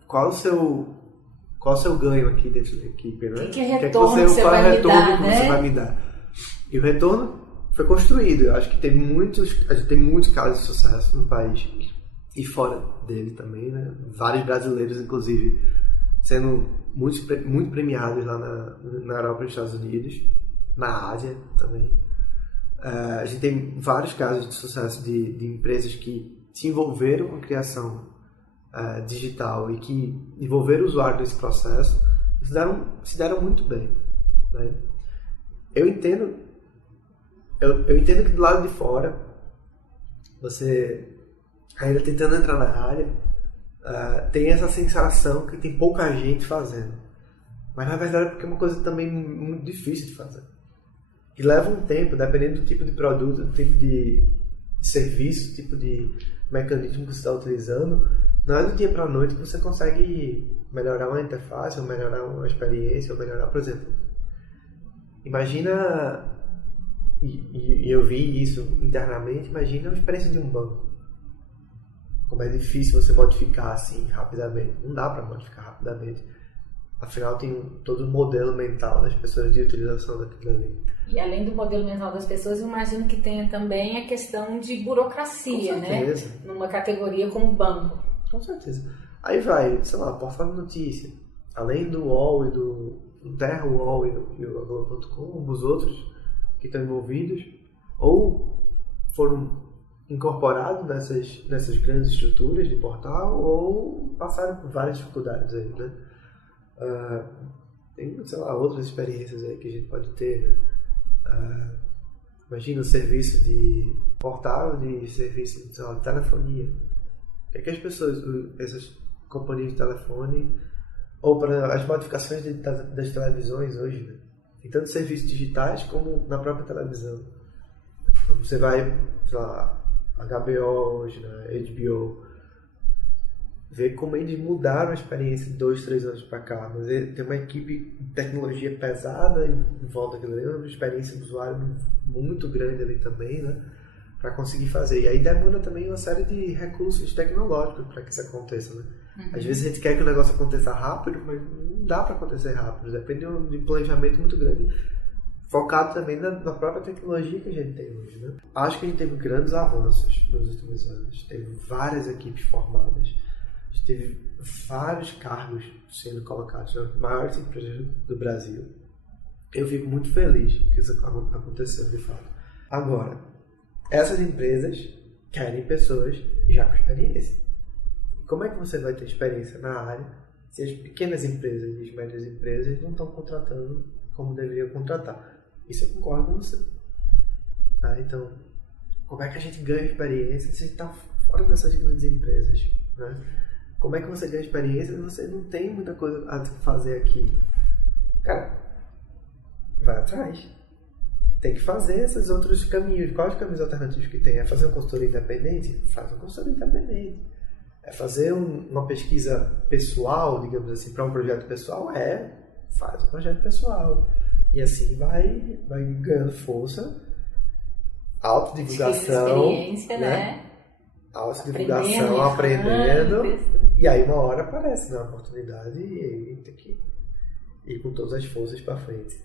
Qual o seu ganho aqui dentro da equipe, né? Que retorno você vai me dar, né? Você vai me dar? E o retorno foi construído. Eu acho que a gente tem muitos casos de sucesso no país e fora dele também, né? Vários brasileiros, inclusive, sendo muito premiados lá na Europa e nos Estados Unidos, na Ásia também. A gente tem vários casos de sucesso de empresas que se envolveram com a criação digital e que envolveram o usuário nesse processo e se deram muito bem, né? Eu entendo que do lado de fora, você ainda tentando entrar na área, tem essa sensação que tem pouca gente fazendo. Mas na verdade é porque é uma coisa também muito difícil de fazer. E leva um tempo, dependendo do tipo de produto, do tipo de serviço, do tipo de mecanismo que você está utilizando. Não é do dia para a noite que você consegue melhorar uma interface, ou melhorar uma experiência, ou melhorar, por exemplo. Imagina, e eu vi isso internamente, imagina a experiência de um banco. Como é difícil você modificar assim rapidamente. Não dá para modificar rapidamente. Afinal, tem todo o modelo mental das pessoas de utilização daquilo ali. E além do modelo mental das pessoas, eu imagino que tenha também a questão de burocracia, né? Numa categoria como banco. Com certeza. Aí vai, sei lá, portal de notícia. Além do UOL e do Terra UOL e o Globo.com, os outros que estão envolvidos, ou foram incorporados nessas grandes estruturas de portal, ou passaram por várias dificuldades aí, né? Tem, sei lá, outras experiências aí que a gente pode ter, né? Imagina o serviço de portal de serviço, sei lá, de telefonia. O que é que as pessoas, essas companhias de telefone, ou para as modificações das televisões hoje, né? Tem tantos serviços digitais como na própria televisão. Então, você vai, sei lá, HBO hoje, né? HBO. Ver como eles mudaram a experiência de 2, 3 anos para cá. Mas tem uma equipe de tecnologia pesada em volta daquilo ali, uma experiência do usuário muito grande ali também, né? Para conseguir fazer. E aí demanda também uma série de recursos tecnológicos para que isso aconteça, né? Às vezes a gente quer que o negócio aconteça rápido, mas não dá para acontecer rápido. Depende de um planejamento muito grande, focado também na própria tecnologia que a gente tem hoje, né? Acho que a gente teve grandes avanços nos últimos anos. Teve várias equipes formadas. A gente teve vários cargos sendo colocados nas maiores empresas do Brasil. Eu fico muito feliz que isso aconteceu de fato. Agora, essas empresas querem pessoas já com experiência. E como é que você vai ter experiência na área se as pequenas empresas e as médias empresas não estão contratando como deveriam contratar? Isso eu concordo com você. Tá? Então, como é que a gente ganha experiência se a gente está fora dessas grandes empresas? Né? Como é que você ganha experiência se você não tem muita coisa a fazer aqui? Cara, vai atrás. Tem que fazer esses outros caminhos. Quais os caminhos alternativos que tem? É fazer uma consultoria independente? Faz uma consultoria independente. É fazer uma pesquisa pessoal, digamos assim, para um projeto pessoal? Faz um projeto pessoal. E assim vai ganhando força, autodivulgação. Experiência, né? Autodivulgação, aprendendo. E aí uma hora aparece, né, uma oportunidade e aí tem que ir com todas as forças para frente.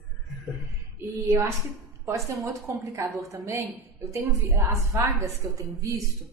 E eu acho que pode ter um outro complicador também. As vagas que eu tenho visto,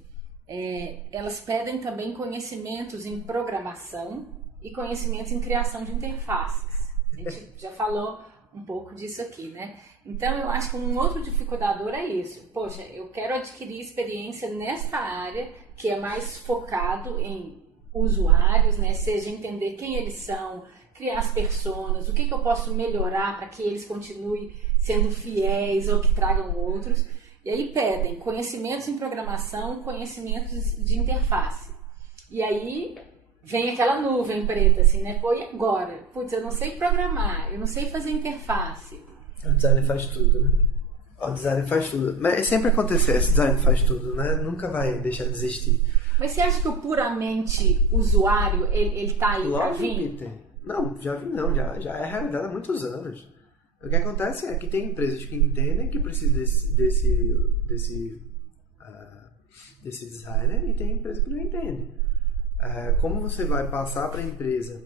elas pedem também conhecimentos em programação e conhecimentos em criação de interfaces. A gente já falou um pouco disso aqui, né? Então eu acho que um outro dificultador é isso. Poxa, eu quero adquirir experiência nesta área que é mais focado em usuários, né? Seja entender quem eles são, criar as personas, o que eu posso melhorar para que eles continuem sendo fiéis ou que tragam outros. E aí pedem conhecimentos em programação, conhecimentos de interface. E aí vem aquela nuvem preta, assim, né? Pô, e agora? Putz, eu não sei programar, eu não sei fazer interface. O design faz tudo, né? O design faz tudo. Mas sempre acontece, o design faz tudo, né? Nunca vai deixar de existir. Mas você acha que o puramente usuário, ele tá aí pra vir? Tem. Não, já vi não, já é realidade há muitos anos. O que acontece é que tem empresas que entendem que precisam desse designer e tem empresa que não entende. Como você vai passar para a empresa,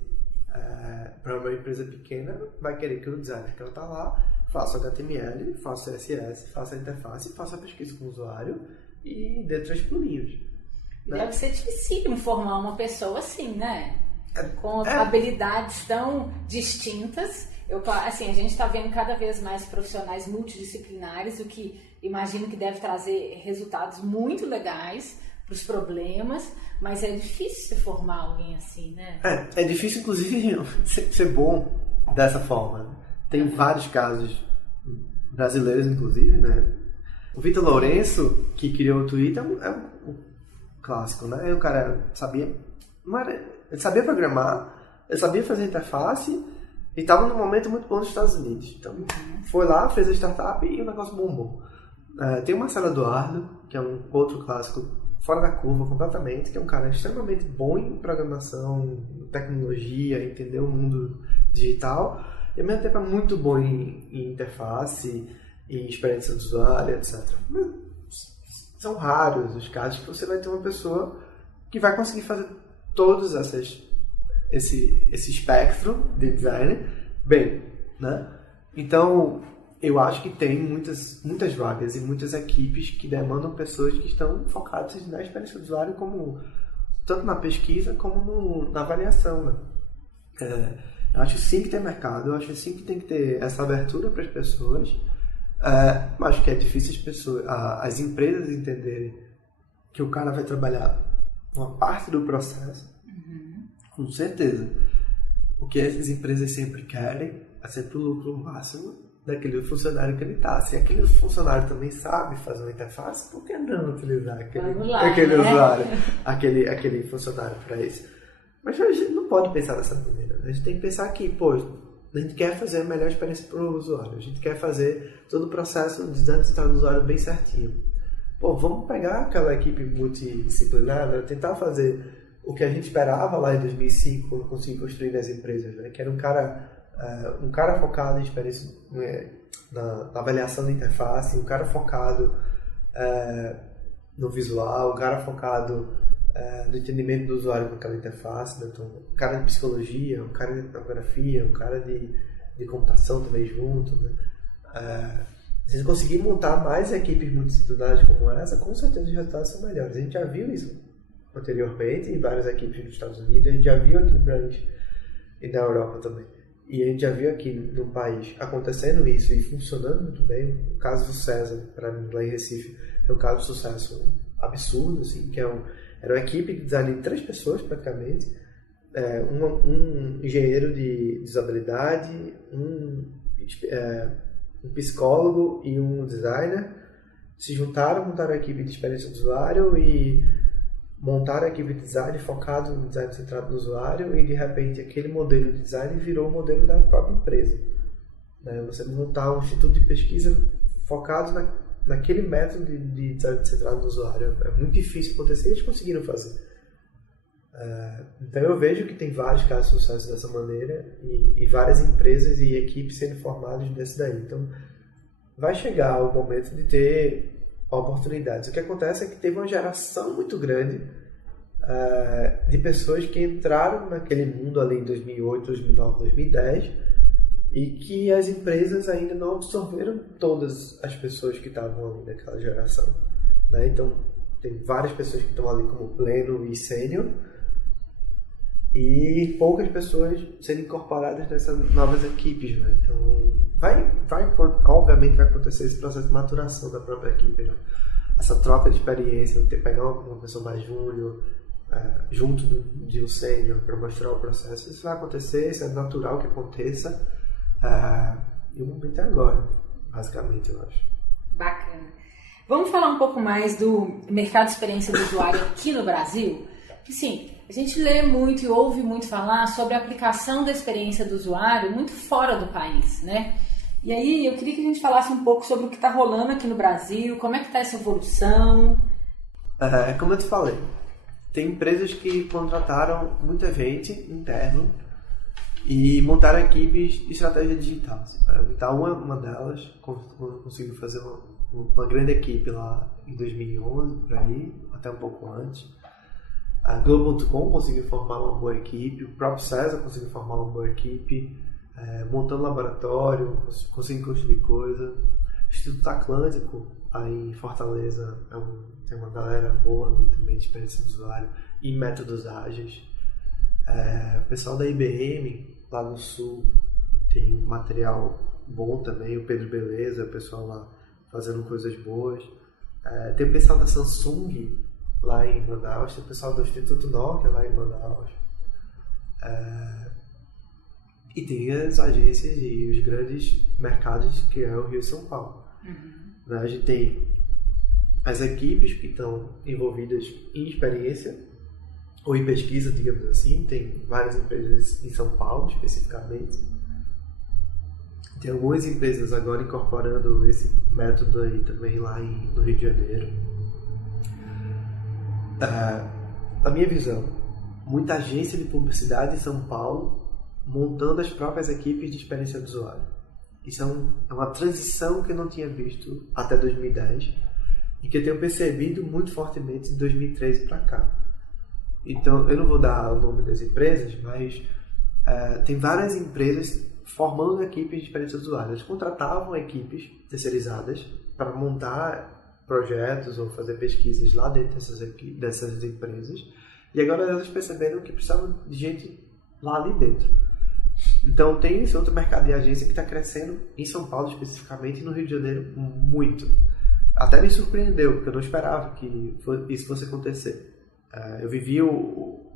para uma empresa pequena, vai querer que o designer que ela está lá faça HTML, faça CSS, faça a interface, faça a pesquisa com o usuário e dê 3 pulinhos. Né? Deve ser difícil formar uma pessoa assim, né? Com habilidades tão distintas. A gente está vendo cada vez mais profissionais multidisciplinares, o que imagino que deve trazer resultados muito legais para os problemas, mas é difícil formar alguém assim, né? É difícil, inclusive, ser bom dessa forma. Né? Tem vários casos brasileiros, inclusive, né? O Vitor Lourenço, que criou o Twitter, é um clássico, né? O cara ele sabia programar, ele sabia fazer interface e estava num momento muito bom nos Estados Unidos. Então, foi lá, fez a startup e o negócio bombou. Tem o Marcelo Eduardo, que é um outro clássico fora da curva completamente, que é um cara extremamente bom em programação, tecnologia, entender o mundo digital, e ao mesmo tempo é muito bom em interface, em experiência do usuário, etc. Mas são raros os casos que você vai ter uma pessoa que vai conseguir fazer todos esse espectro de design bem, né? Então, eu acho que tem muitas vagas e muitas equipes que demandam pessoas que estão focadas na experiência do usuário, tanto na pesquisa como na avaliação, né? Eu acho sim que tem mercado, eu acho sim que tem que ter essa abertura para as pessoas, mas acho que é difícil as empresas entenderem que o cara vai trabalhar uma parte do processo. Com certeza. O que essas empresas sempre querem é sempre o lucro máximo daquele funcionário que ele está. Se aquele funcionário também sabe fazer uma interface, por que não utilizar aquele usuário, aquele funcionário para isso? Mas a gente não pode pensar dessa maneira. A gente tem que pensar que, a gente quer fazer a melhor experiência para o usuário. A gente quer fazer todo o processo de design central do usuário bem certinho. pô, vamos pegar aquela equipe multidisciplinar, né? Tentar fazer o que a gente esperava lá em 2005, quando consegui construir 10 empresas, né? Que era um cara focado em experiência, na avaliação da interface, um cara focado no visual, um cara focado no entendimento do usuário com aquela interface, né? Então, um cara de psicologia, um cara de etnografia, um cara de computação também junto, né? Se conseguir montar mais equipes multidisciplinares como essa, com certeza os resultados são melhores. A gente já viu isso anteriormente em várias equipes nos Estados Unidos, a gente já viu aqui no Brasil e na Europa também. E a gente já viu aqui no país acontecendo isso e funcionando muito bem. O caso do César, para mim, lá em Recife, é um caso de sucesso absurdo, assim, que era uma equipe de design de 3 pessoas, praticamente. Um engenheiro de usabilidade, um psicólogo e um designer se juntaram, montaram a equipe de experiência do usuário e montaram a equipe de design focado no design centrado no usuário, e de repente aquele modelo de design virou o modelo da própria empresa, né? Você montar um instituto de pesquisa focado naquele método de design centrado no usuário é muito difícil acontecer, e eles conseguiram fazer. Então eu vejo que tem vários casos de sucesso dessa maneira e várias empresas e equipes sendo formadas desse daí. Então vai chegar o momento de ter oportunidades. O que acontece é que teve uma geração muito grande de pessoas que entraram naquele mundo ali em 2008, 2009, 2010 e que as empresas ainda não absorveram todas as pessoas que estavam ali naquela geração, né? Então tem várias pessoas que estão ali como pleno e sênior e poucas pessoas sendo incorporadas nessas novas equipes, né? Então, obviamente vai acontecer esse processo de maturação da própria equipe, né? Essa troca de experiência, pegar uma pessoa mais júnior junto de um sênior para mostrar o processo, isso vai acontecer, isso é natural que aconteça, e o momento é agora, basicamente, eu acho. Bacana. Vamos falar um pouco mais do mercado de experiência do usuário aqui no Brasil? Sim, a gente lê muito e ouve muito falar sobre a aplicação da experiência do usuário muito fora do país, né? E aí eu queria que a gente falasse um pouco sobre o que está rolando aqui no Brasil, como é que está essa evolução. Como eu te falei, tem empresas que contrataram muita gente interno e montaram equipes de estratégia digital. A Vital, uma delas, conseguiu fazer uma grande equipe lá em 2011, por aí, até um pouco antes. A Globo.com conseguiu formar uma boa equipe, o próprio César conseguiu formar uma boa equipe, montando laboratório, conseguindo construir coisa. O Instituto Atlântico, aí em Fortaleza, tem uma galera boa ali também de experiência do usuário e métodos ágeis. O pessoal da IBM, lá no Sul, tem um material bom também, o Pedro Beleza, o pessoal lá fazendo coisas boas. Tem o pessoal da Samsung, lá em Manaus, tem o pessoal do Instituto Nokia lá em Manaus. E tem as agências e os grandes mercados que é o Rio e São Paulo. Uhum. A gente tem as equipes que estão envolvidas em experiência ou em pesquisa, digamos assim. Tem várias empresas em São Paulo, especificamente. Tem algumas empresas agora incorporando esse método aí também lá no Rio de Janeiro. A minha visão, muita agência de publicidade em São Paulo montando as próprias equipes de experiência do usuário. Isso é uma transição que eu não tinha visto até 2010 e que eu tenho percebido muito fortemente de 2013 para cá. Então, eu não vou dar o nome das empresas, mas tem várias empresas formando equipes de experiência do usuário. Eles contratavam equipes terceirizadas para montar projetos ou fazer pesquisas lá dentro dessas empresas, e agora elas perceberam que precisavam de gente lá ali dentro. Então tem esse outro mercado de agência que está crescendo em São Paulo especificamente e no Rio de Janeiro muito. Até me surpreendeu, porque eu não esperava que isso fosse acontecer. Eu vivi o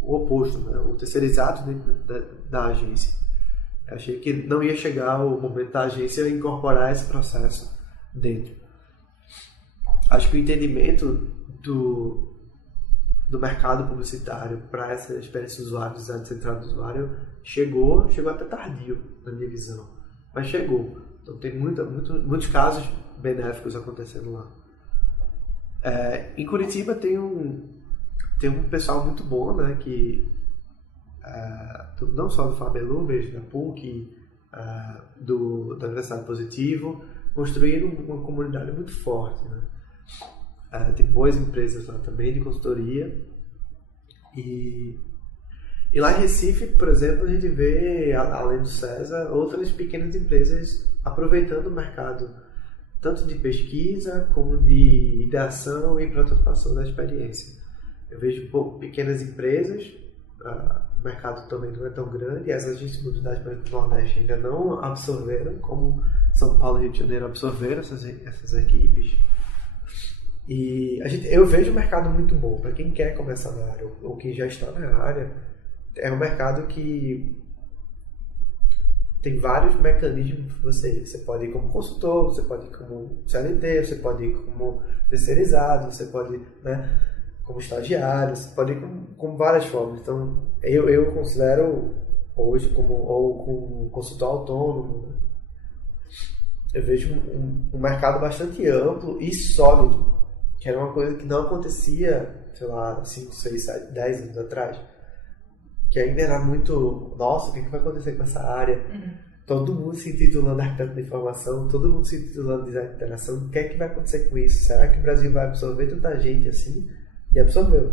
oposto, né? O terceirizado da agência. Eu achei que não ia chegar o momento da agência incorporar esse processo dentro. Acho que o entendimento do mercado publicitário para essa experiência do usuário, design centrado do usuário, chegou até tardio, na minha visão, mas chegou. Então tem muitos casos benéficos acontecendo lá. Em Curitiba tem um pessoal muito bom, né, que não só do Fabelu, mesmo da PUC, da Universidade Positivo, construíram uma comunidade muito forte, né? Tem boas empresas lá também de consultoria e lá em Recife, por exemplo, a gente vê, além do César, outras pequenas empresas aproveitando o mercado tanto de pesquisa como de ideação e prototipação da experiência. Eu vejo pequenas empresas, o mercado também não é tão grande, e as agências multidades do Nordeste ainda não absorveram, como São Paulo e Rio de Janeiro absorveram essas equipes. E eu vejo um mercado muito bom para quem quer começar na área ou quem já está na área. É um mercado que tem vários mecanismos. Você pode ir como consultor, você pode ir como CLT, você pode ir como terceirizado, você pode, né, como estagiário, você pode ir com várias formas. Então, eu considero hoje como consultor autônomo. Eu vejo um mercado bastante amplo e sólido, que era uma coisa que não acontecia, sei lá, 5, 6, 7, 10 anos atrás. Que ainda era muito, nossa, o que vai acontecer com essa área? Todo mundo se intitulando arquiteto de informação, todo mundo se intitulando design de interação. O que é que vai acontecer com isso? Será que o Brasil vai absorver tanta gente assim? E absorveu.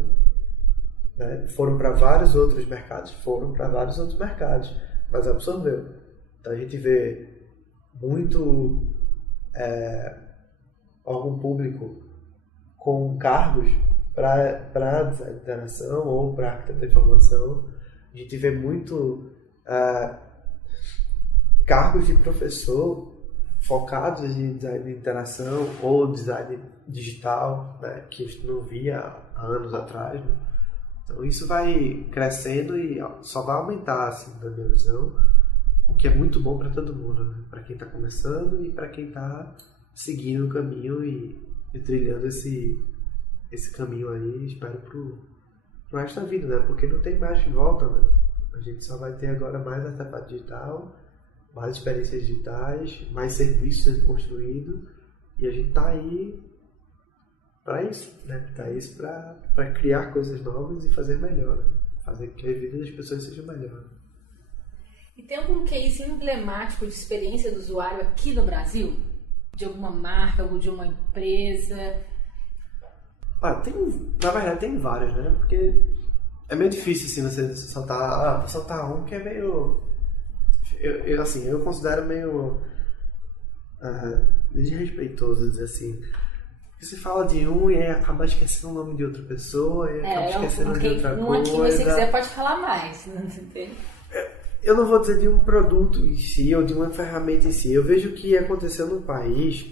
Né? Foram para vários outros mercados, mas absorveu. Então a gente vê muito órgão público com cargos para design de interação ou para arquitetura de informação. A gente vê muito cargos de professor focados em design de interação ou design digital, né, que a gente não via há anos atrás. Né? Então isso vai crescendo e só vai aumentar, assim, na minha visão, o que é muito bom para todo mundo, né? Para quem está começando e para quem está seguindo o caminho e trilhando esse caminho aí, espero pro resto da vida, né? Porque não tem mais de volta, né? A gente só vai ter agora mais artefato digital, mais experiências digitais, mais serviços sendo construídos, e a gente tá aí para isso, né? Tá aí para criar coisas novas e fazer melhor, né? Fazer com que a vida das pessoas seja melhor. E tem algum case emblemático de experiência do usuário aqui no Brasil? De alguma marca ou de uma empresa? Na verdade tem vários, né? Porque é meio difícil assim, você soltar um que é meio... Eu considero meio desrespeitoso dizer assim. Porque você fala de um e aí acaba esquecendo o nome de outra pessoa e acaba esquecendo de outra coisa. Aqui, mas se quiser pode falar mais. Eu não vou dizer de um produto em si ou de uma ferramenta em si. Eu vejo o que aconteceu no país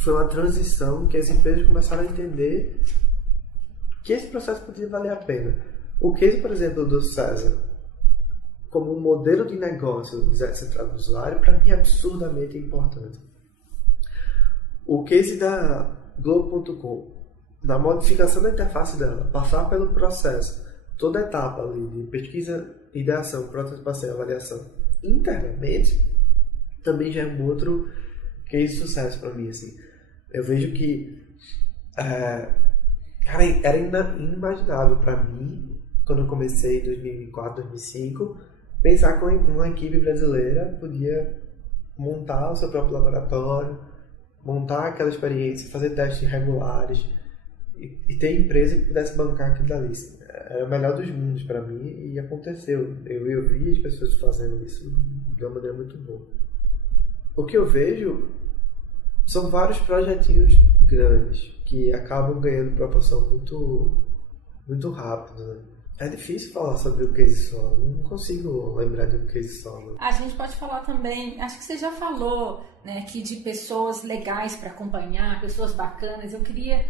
foi uma transição que as empresas começaram a entender que esse processo podia valer a pena. O case, por exemplo, do César, como um modelo de negócio do design centrado no usuário, para mim é absurdamente importante. O case da Globo.com, na modificação da interface dela, passar pelo processo, toda a etapa ali de pesquisa, ideação, prototipação e avaliação internamente, também já é um outro case de sucesso para mim, assim. Eu vejo que era inimaginável para mim, quando eu comecei em 2004, 2005, pensar que uma equipe brasileira podia montar o seu próprio laboratório, montar aquela experiência, fazer testes regulares e ter empresa que pudesse bancar aquilo dali. Era o melhor dos mundos para mim e aconteceu. Eu vi as pessoas fazendo isso de uma maneira muito boa. O que eu vejo são vários projetinhos grandes que acabam ganhando proporção muito, muito rápido, né? É difícil falar sobre o case solo, não consigo lembrar de um case solo. A gente pode falar também, acho que você já falou, né, aqui de pessoas legais para acompanhar, pessoas bacanas. Eu queria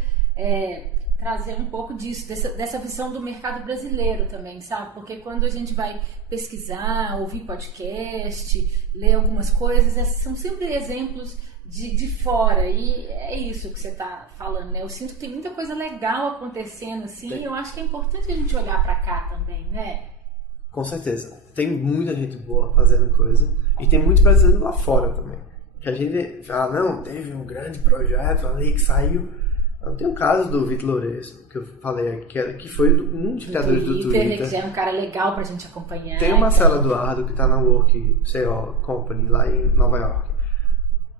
trazer um pouco disso, dessa visão do mercado brasileiro também, sabe? Porque quando a gente vai pesquisar, ouvir podcast, ler algumas coisas, são sempre exemplos de fora, e é isso que você está falando, né? Eu sinto que tem muita coisa legal acontecendo assim, e eu acho que é importante a gente olhar para cá também, né? Com certeza, tem muita gente boa fazendo coisa, e tem muitos brasileiros lá fora também, que a gente fala, não, teve um grande projeto ali que saiu Tem o caso do Vitor Lourenço, que eu falei aqui, que foi um dos criadores do Twitter. Que já é um cara legal pra gente acompanhar. Tem o Marcelo Eduardo, que está na Work CO Company, lá em Nova York.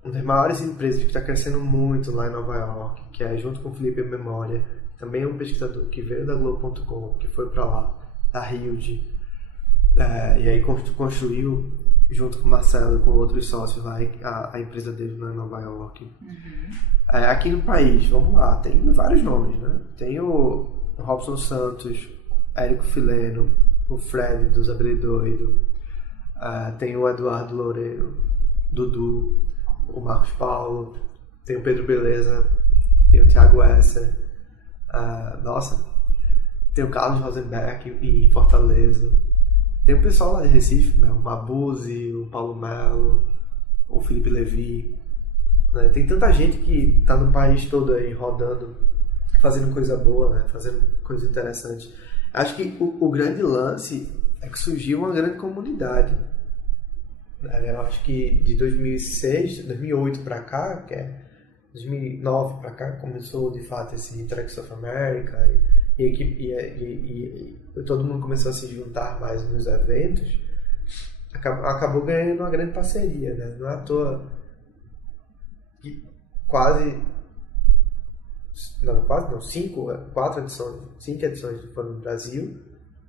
Uma das maiores empresas que está crescendo muito lá em Nova York, que é junto com o Felipe Memória, também é um pesquisador que veio da Globo.com, que foi para lá, da Hilde, e aí construiu, junto com o Marcelo e com outros sócios lá, a empresa dele lá em Nova York. Aqui no país, vamos lá, tem vários nomes, né? Tem o Robson Santos, Érico Fileno, o Fred do Zabri Doido, tem o Eduardo Loureiro, Dudu, o Marcos Paulo, tem o Pedro Beleza, tem o Thiago Esser, tem o Carlos Rosenberg em Fortaleza, tem o pessoal lá de Recife, o Mabuse, o Paulo Melo, o Felipe Levi, né? Tem tanta gente que está no país todo aí rodando, fazendo coisa boa, né? Fazendo coisa interessante. Acho que o grande lance é que surgiu uma grande comunidade. Eu acho que de 2008 para cá, que é 2009 para cá, começou de fato esse Interact of America e todo mundo começou a se juntar mais nos eventos, acabou ganhando uma grande parceria, né? Não é à toa que cinco edições foram no Brasil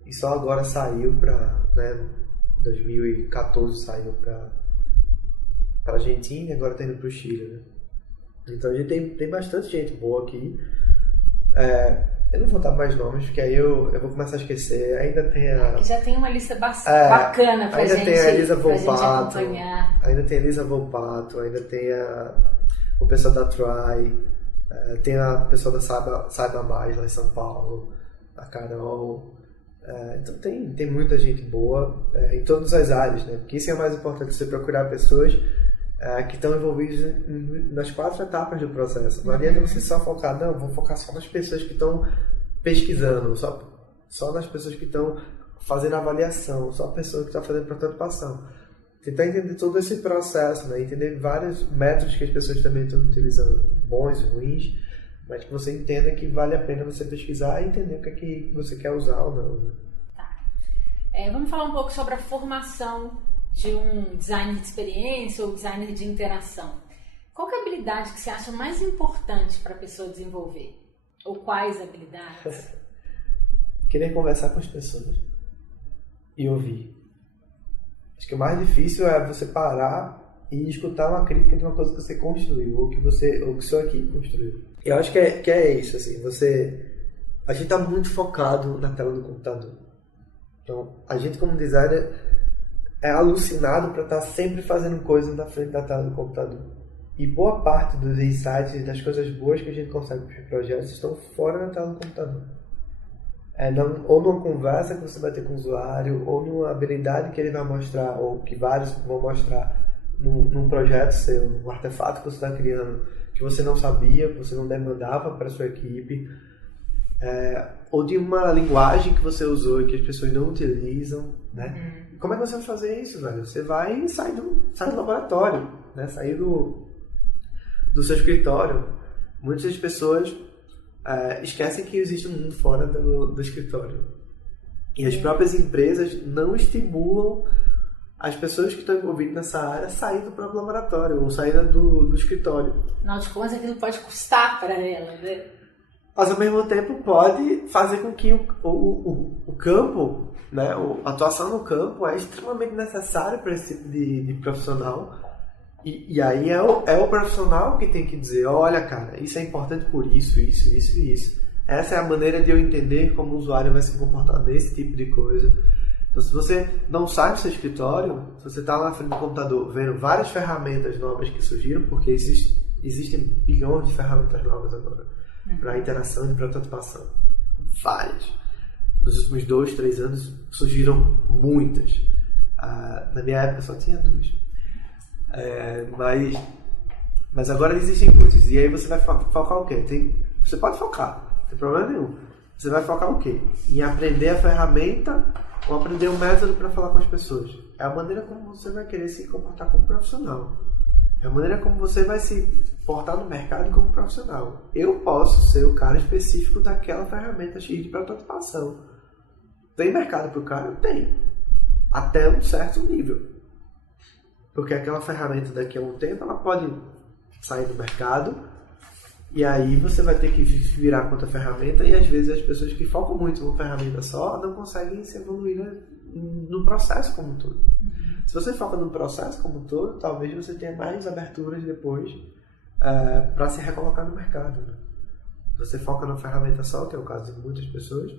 e só agora saiu para, né, 2014 saiu para Argentina e agora está indo para o Chile, né? Então a gente tem bastante gente boa aqui. Eu não vou dar mais nomes, porque aí eu vou começar a esquecer. Ainda tem já tem uma lista bacana pra gente, tem a Elisa Volpato, acompanhar. Ainda tem a Elisa Volpato, ainda tem o pessoal da Try, tem a pessoa da Saiba Mais lá em São Paulo, a Carol. Então tem muita gente boa em todas as áreas, né? Porque isso é o mais importante, você procurar pessoas que estão envolvidos nas 4 etapas do processo. Não adianta você só focar, vou focar só nas pessoas que estão pesquisando, só nas pessoas que estão fazendo avaliação, só a pessoa que está fazendo prototipação. Tentar entender todo esse processo, né? Entender vários métodos que as pessoas também estão utilizando, bons e ruins, mas que você entenda que vale a pena você pesquisar e entender o que é que você quer usar ou não. Né? Tá. Vamos falar um pouco sobre a formação de um designer de experiência ou designer de interação. Qual que é a habilidade que você acha mais importante para a pessoa desenvolver? Ou quais habilidades? Querer conversar com as pessoas e ouvir. Acho que o mais difícil é você parar e escutar uma crítica de uma coisa que você construiu ou que sua equipe construiu. Eu acho que é isso, assim, a gente está muito focado na tela do computador. Então, a gente como designer é alucinado para estar sempre fazendo coisas na frente da tela do computador. E boa parte dos insights, das coisas boas que a gente consegue para os projetos estão fora da tela do computador. Ou numa conversa que você vai ter com o usuário, ou numa habilidade que ele vai mostrar, ou que vários vão mostrar num projeto seu, num artefato que você está criando, que você não sabia, que você não demandava para a sua equipe, ou de uma linguagem que você usou e que as pessoas não utilizam, né? Como é que você vai fazer isso, velho? Você vai e sai do laboratório, né? Sair do seu escritório. Muitas pessoas esquecem que existe um mundo fora do escritório. E as próprias empresas não estimulam as pessoas que estão envolvidas nessa área a sair do próprio laboratório ou sair do escritório. Afinal de contas, aquilo pode custar para ela, né? Mas, ao mesmo tempo, pode fazer com que o campo, né, a atuação no campo é extremamente necessária para esse tipo de profissional. E aí é o profissional que tem que dizer, olha, cara, isso é importante por isso, isso, isso e isso. Essa é a maneira de eu entender como o usuário vai se comportar nesse tipo de coisa. Então, se você não sai do seu escritório, se você está lá na frente do computador vendo várias ferramentas novas que surgiram, porque existem bilhões de ferramentas novas agora para interação e prototipação. Várias. Nos últimos 2, 3 anos surgiram muitas. Na minha época só tinha 2. Mas agora existem muitas. E aí você vai focar o quê? Você pode focar, não tem problema nenhum. Você vai focar o quê? Em aprender a ferramenta ou aprender o método para falar com as pessoas. É a maneira como você vai querer se comportar como profissional. É a maneira como você vai se portar no mercado como profissional. Eu posso ser o cara específico daquela ferramenta X de prototipação. Tem mercado para o cara? Tem. Até um certo nível. Porque aquela ferramenta daqui a um tempo ela pode sair do mercado e aí você vai ter que virar contra a ferramenta e às vezes as pessoas que focam muito numa ferramenta só não conseguem se evoluir no processo como um todo. Se você foca no processo como um todo, talvez você tenha mais aberturas depois para se recolocar no mercado. Né? Você foca na ferramenta só, que é o caso de muitas pessoas,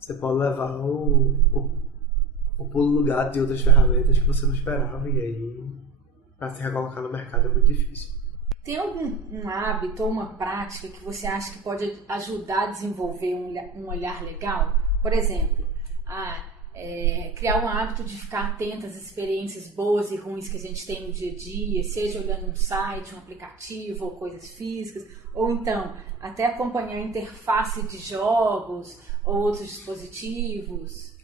você pode levar o pulo do gato de outras ferramentas que você não esperava e aí para se recolocar no mercado é muito difícil. Tem algum hábito ou uma prática que você acha que pode ajudar a desenvolver um olhar legal? Por exemplo, criar um hábito de ficar atento às experiências boas e ruins que a gente tem no dia a dia, seja olhando um site, um aplicativo ou coisas físicas, ou então até acompanhar a interface de jogos ou outros dispositivos.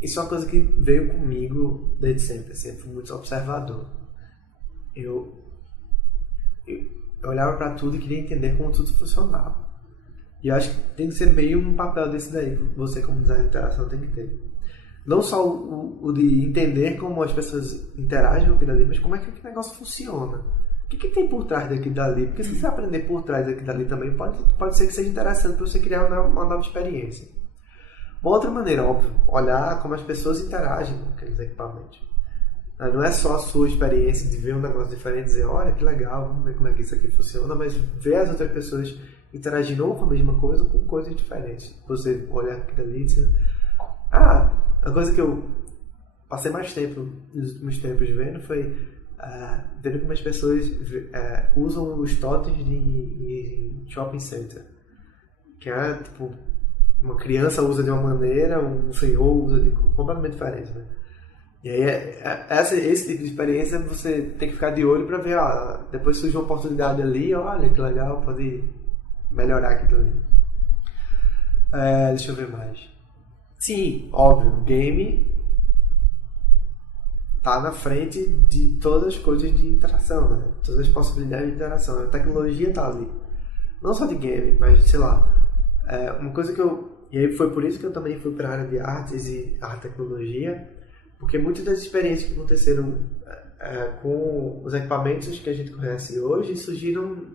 Isso é uma coisa que veio comigo desde sempre. Sempre fui muito observador. Eu olhava para tudo e queria entender como tudo funcionava. E eu acho que tem que ser meio um papel desse daí que você, como designer de interação, tem que ter. Não só o de entender como as pessoas interagem com aquilo ali, mas como é que aquele negócio funciona. O que tem por trás daquilo dali? Porque se você aprender por trás daquilo dali também, pode ser que seja interessante para você criar uma nova experiência. Uma outra maneira, óbvio, olhar como as pessoas interagem com aqueles equipamentos. Não é só a sua experiência de ver um negócio diferente e dizer, olha que legal, vamos ver como é que isso aqui funciona, mas ver as outras pessoas interagindo ou com a mesma coisa ou com coisas diferentes. Você olhar aquilo ali e dizer, a coisa que eu passei mais tempo nos últimos tempos vendo foi vendo como as pessoas usam os totens em shopping center. Que é tipo, uma criança usa de uma maneira, um senhor usa de completamente diferente, né? E aí, esse tipo de experiência você tem que ficar de olho para ver, depois surge uma oportunidade ali, olha que legal, pode melhorar aquilo ali. Deixa eu ver mais. Sim, óbvio, o game tá na frente de todas as coisas de interação, né? Todas as possibilidades de interação. A tecnologia tá ali. Não só de game, mas, sei lá, uma coisa que e aí foi por isso que eu também fui para a área de artes e arte e tecnologia, porque muitas das experiências que aconteceram com os equipamentos que a gente conhece hoje surgiram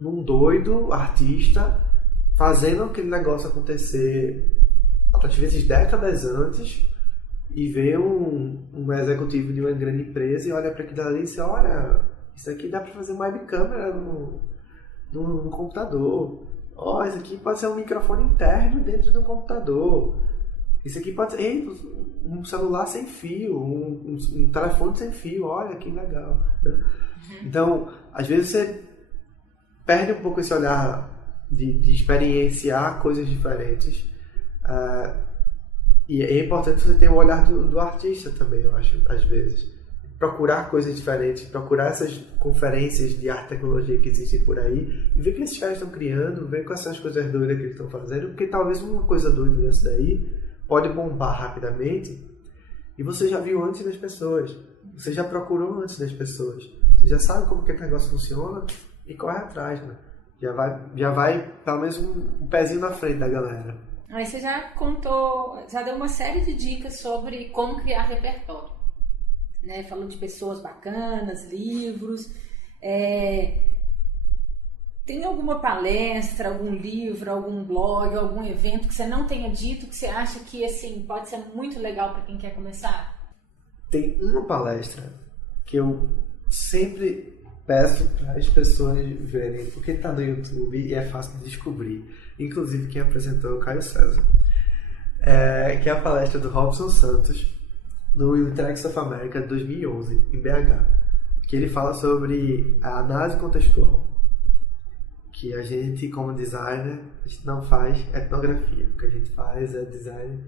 num doido artista fazendo aquele negócio acontecer às vezes décadas antes e vê um executivo de uma grande empresa e olha para aquilo ali e diz, olha, isso aqui dá para fazer uma webcam no computador. Isso aqui pode ser um microfone interno dentro do computador. Isso aqui pode ser um celular sem fio, um telefone sem fio. Olha que legal. Né? Então, às vezes você perde um pouco esse olhar de experienciar coisas diferentes. E é importante você ter o olhar do artista também, eu acho, às vezes. Procurar coisas diferentes, procurar essas conferências de arte e tecnologia que existem por aí e ver o que esses caras estão criando, ver quais são as coisas doidas que eles estão fazendo, porque talvez uma coisa doida dessa daí pode bombar rapidamente e você já viu antes das pessoas, você já procurou antes das pessoas, você já sabe como que o negócio funciona e corre atrás, né? Já vai pelo menos um pezinho na frente da galera. Aí você já deu uma série de dicas sobre como criar repertório, né? Falou de pessoas bacanas, livros. Tem alguma palestra, algum livro, algum blog, algum evento que você não tenha dito que você acha que assim, pode ser muito legal para quem quer começar? Tem uma palestra que eu sempre peço para as pessoas verem, porque está no YouTube e é fácil de descobrir. Inclusive quem apresentou é o Caio César. Que é a palestra do Robson Santos no Interact of America de 2011, em BH. Que ele fala sobre a análise contextual. Que a gente, como designer, a gente não faz etnografia. O que a gente faz é design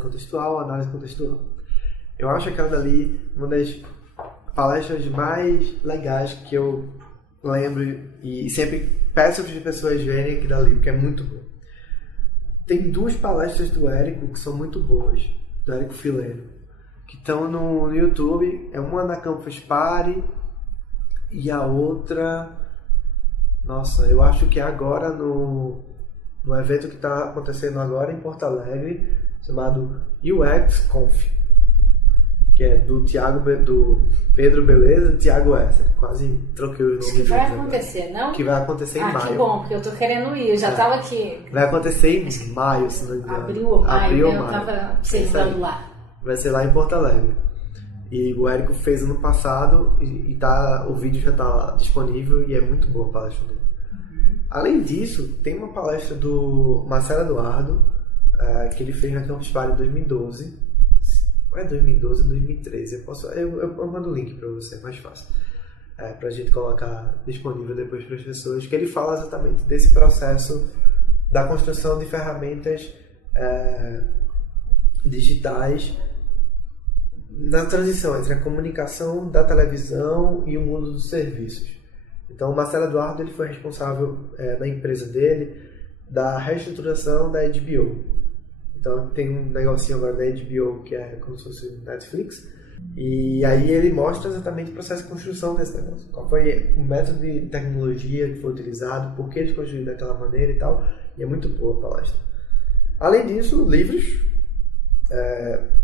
contextual, análise contextual. Eu acho aquela dali uma das palestras mais legais que eu lembro e sempre peço para as pessoas verem aquilo ali, porque é muito bom. Tem duas palestras do Érico que são muito boas, do Érico Fileno, que estão no YouTube. É uma na Campus Party e a outra... Nossa, eu acho que é agora no evento que está acontecendo agora em Porto Alegre, chamado UX Conf, que é do Pedro Beleza e Thiago Esser. Quase troquei o nome. Isso que vai acontecer, não? Que vai acontecer em maio. Que bom, porque eu tô querendo ir, eu já tava aqui. Vai acontecer em maio, se não me engano. Abril ou maio, eu tava observando lá. Vai ser lá em Porto Alegre. E o Érico fez ano passado e o vídeo já está disponível e é muito boa a palestra dele. Além disso, tem uma palestra do Marcelo Eduardo, que ele fez na Campus Party em 2012. Ou é 2012 ou 2013? Eu mando o link para você, é mais fácil. Para a gente colocar disponível depois para as pessoas. Que ele fala exatamente desse processo da construção de ferramentas digitais na transição entre a comunicação da televisão e o mundo dos serviços. Então, o Marcelo Eduardo ele foi responsável na empresa dele da reestruturação da HBO. Então, tem um negocinho agora da HBO que é como se fosse Netflix. E aí ele mostra exatamente o processo de construção desse negócio. Qual foi o método de tecnologia que foi utilizado, por que eles construíram daquela maneira e tal. E é muito boa a palestra. Além disso, livros.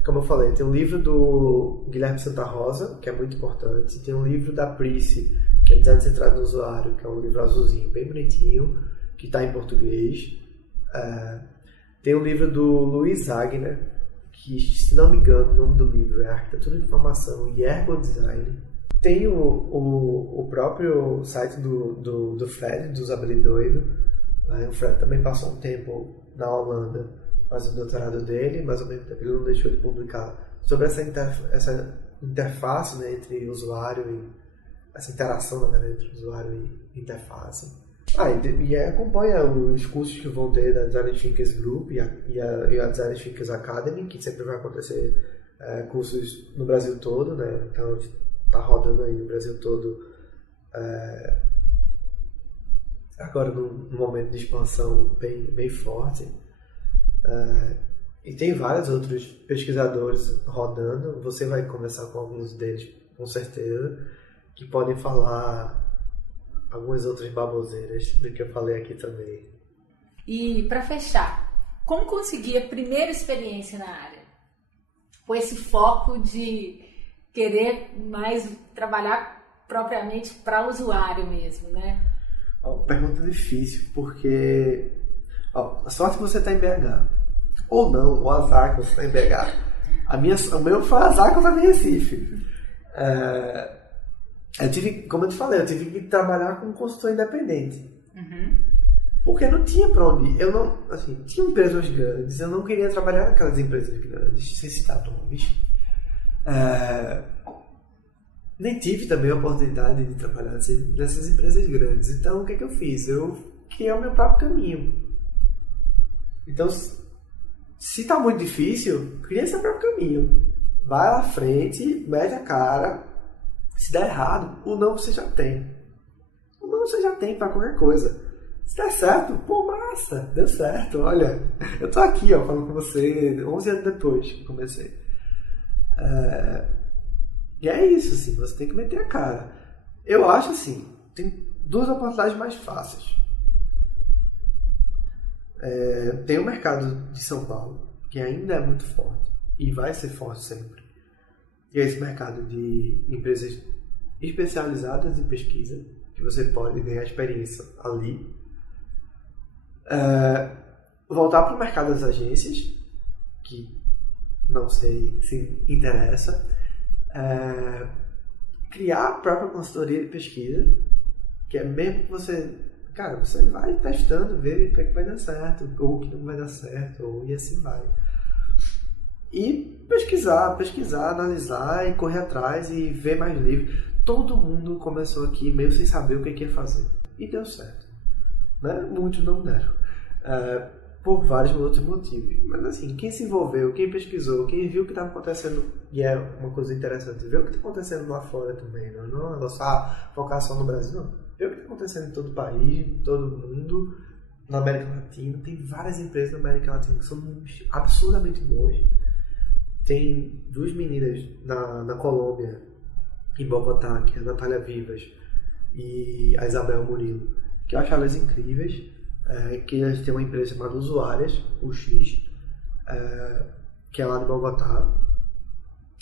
Como eu falei, tem um livro do Guilherme Santa Rosa, que é muito importante. Tem um livro da Price, que é Design Centrado no Usuário, que é um livro azulzinho, bem bonitinho, que está em português. Tem um livro do Luiz Zagner, que, se não me engano, o nome do livro é Arquitetura de Informação e Ergodesign. Tem o próprio site do Fred, do Zabelidoido. O Fred também passou um tempo na Holanda fazendo o doutorado dele, mas ao mesmo tempo ele não deixou de publicar sobre essa interface, né, entre usuário e essa interação, na verdade, entre usuário e interface. E acompanha os cursos que vão ter da Design Thinkers Group e a Design Thinkers Academy, que sempre vai acontecer cursos no Brasil todo, né? Então está rodando aí no Brasil todo agora num momento de expansão bem forte. E tem vários outros pesquisadores rodando. Você vai conversar com alguns deles, com certeza, que podem falar algumas outras baboseiras do que eu falei aqui também. E para fechar, como conseguir a primeira experiência na área? Com esse foco de querer mais trabalhar propriamente para o usuário mesmo, né? Pergunta difícil, porque a sorte que você está em BH, ou não, o azar que você está em BH. O meu foi azar que eu estava em Recife. Como eu te falei, eu tive que trabalhar como consultor independente. Porque não tinha pra onde ir. Tinha empresas grandes, eu não queria trabalhar naquelas empresas grandes, sem citar nomes. Nem tive também a oportunidade de trabalhar nessas empresas grandes. Então, o que eu fiz? Eu criei o meu próprio caminho. Então, se tá muito difícil, cria seu próprio caminho. Vai lá à frente, mete a cara. Se der errado, o não você já tem. O não você já tem para qualquer coisa. Se der certo, pô, massa, deu certo. Olha, eu tô aqui, falando com você 11 anos depois que comecei. E é isso, assim, você tem que meter a cara. Eu acho, assim, tem duas oportunidades mais fáceis. Tem o mercado de São Paulo, que ainda é muito forte, e vai ser forte sempre. E é esse mercado de empresas especializadas em pesquisa, que você pode ganhar experiência ali. Voltar para o mercado das agências, que não sei se interessa. Criar a própria consultoria de pesquisa, que é mesmo que você vai testando, ver o que vai dar certo, ou o que não vai dar certo, e assim vai. E pesquisar, analisar e correr atrás e ver mais livros. Todo mundo começou aqui meio sem saber o que ia fazer. E deu certo. Né? Muitos não deram. Por vários outros motivos. Mas assim, quem se envolveu, quem pesquisou, quem viu o que estava acontecendo, e é uma coisa interessante, ver o que está acontecendo lá fora também. Não é um negócio, focar só no Brasil, não. Ver o que está acontecendo em todo o país, em todo o mundo, na América Latina. Tem várias empresas na América Latina que são absurdamente boas. tem duas meninas na Colômbia, em Bogotá, que é a Natália Vivas e a Isabel Murilo, que eu acho elas incríveis, que elas têm uma empresa chamada Usuárias, o X, que é lá de Bogotá.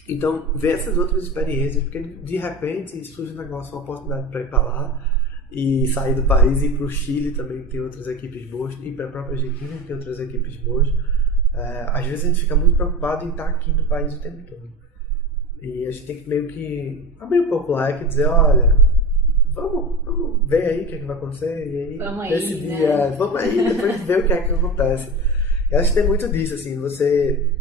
Então, ver essas outras experiências, porque de repente surge um negócio, uma oportunidade para ir para lá e sair do país e ir para o Chile também, que tem outras equipes boas, e para a própria Argentina, que tem outras equipes boas. Às vezes a gente fica muito preocupado em estar aqui no país o tempo todo. E a gente tem que meio que abrir um pouco o leque e dizer, olha, vamos ver aí o que vai acontecer, e aí vamos decidir, né? Vamos aí, depois ver o que acontece. E acho que tem muito disso, assim, você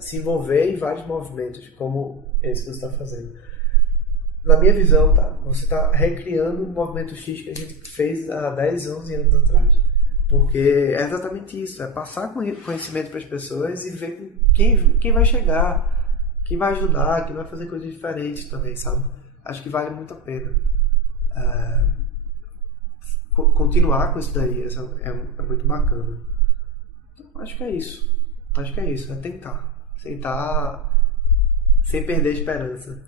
se envolver em vários movimentos, como esse que você está fazendo. Na minha visão, você está recriando um movimento X que a gente fez há 10, 11 anos atrás. Porque é exatamente isso, é passar conhecimento para as pessoas e ver quem vai chegar, quem vai ajudar, quem vai fazer coisas diferentes também, sabe? Acho que vale muito a pena. Continuar com isso daí é muito bacana. Então, acho que é isso. É tentar sem perder a esperança.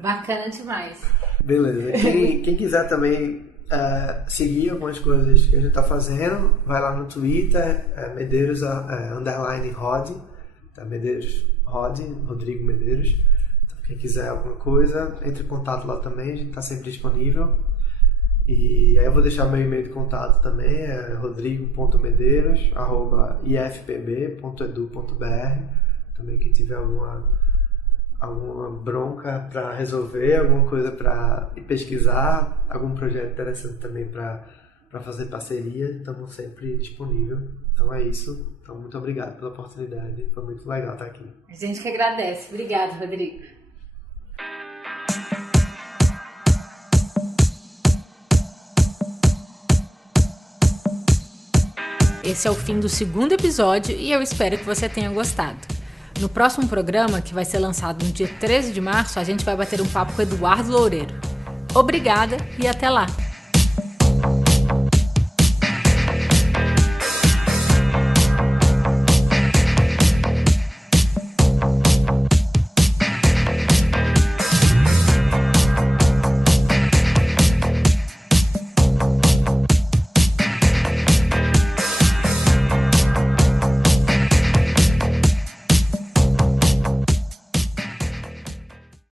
Bacana demais. Beleza. Quem quiser também seguir algumas coisas que a gente está fazendo, vai lá no Twitter, Medeiros _Rod, tá? Medeiros Rod, Rodrigo Medeiros. Então, quem quiser alguma coisa, entre em contato lá também, a gente está sempre disponível. E aí eu vou deixar meu e-mail de contato também, é rodrigo.medeiros@ifpb.edu.br. Também quem tiver alguma bronca para resolver, alguma coisa para pesquisar, algum projeto interessante também para fazer parceria, estamos sempre disponíveis. Então é isso. Então muito obrigado pela oportunidade, foi muito legal estar aqui. A gente que agradece. Obrigada, Rodrigo. Esse é o fim do segundo episódio e eu espero que você tenha gostado. No próximo programa, que vai ser lançado no dia 13 de março, a gente vai bater um papo com Eduardo Loureiro. Obrigada e até lá!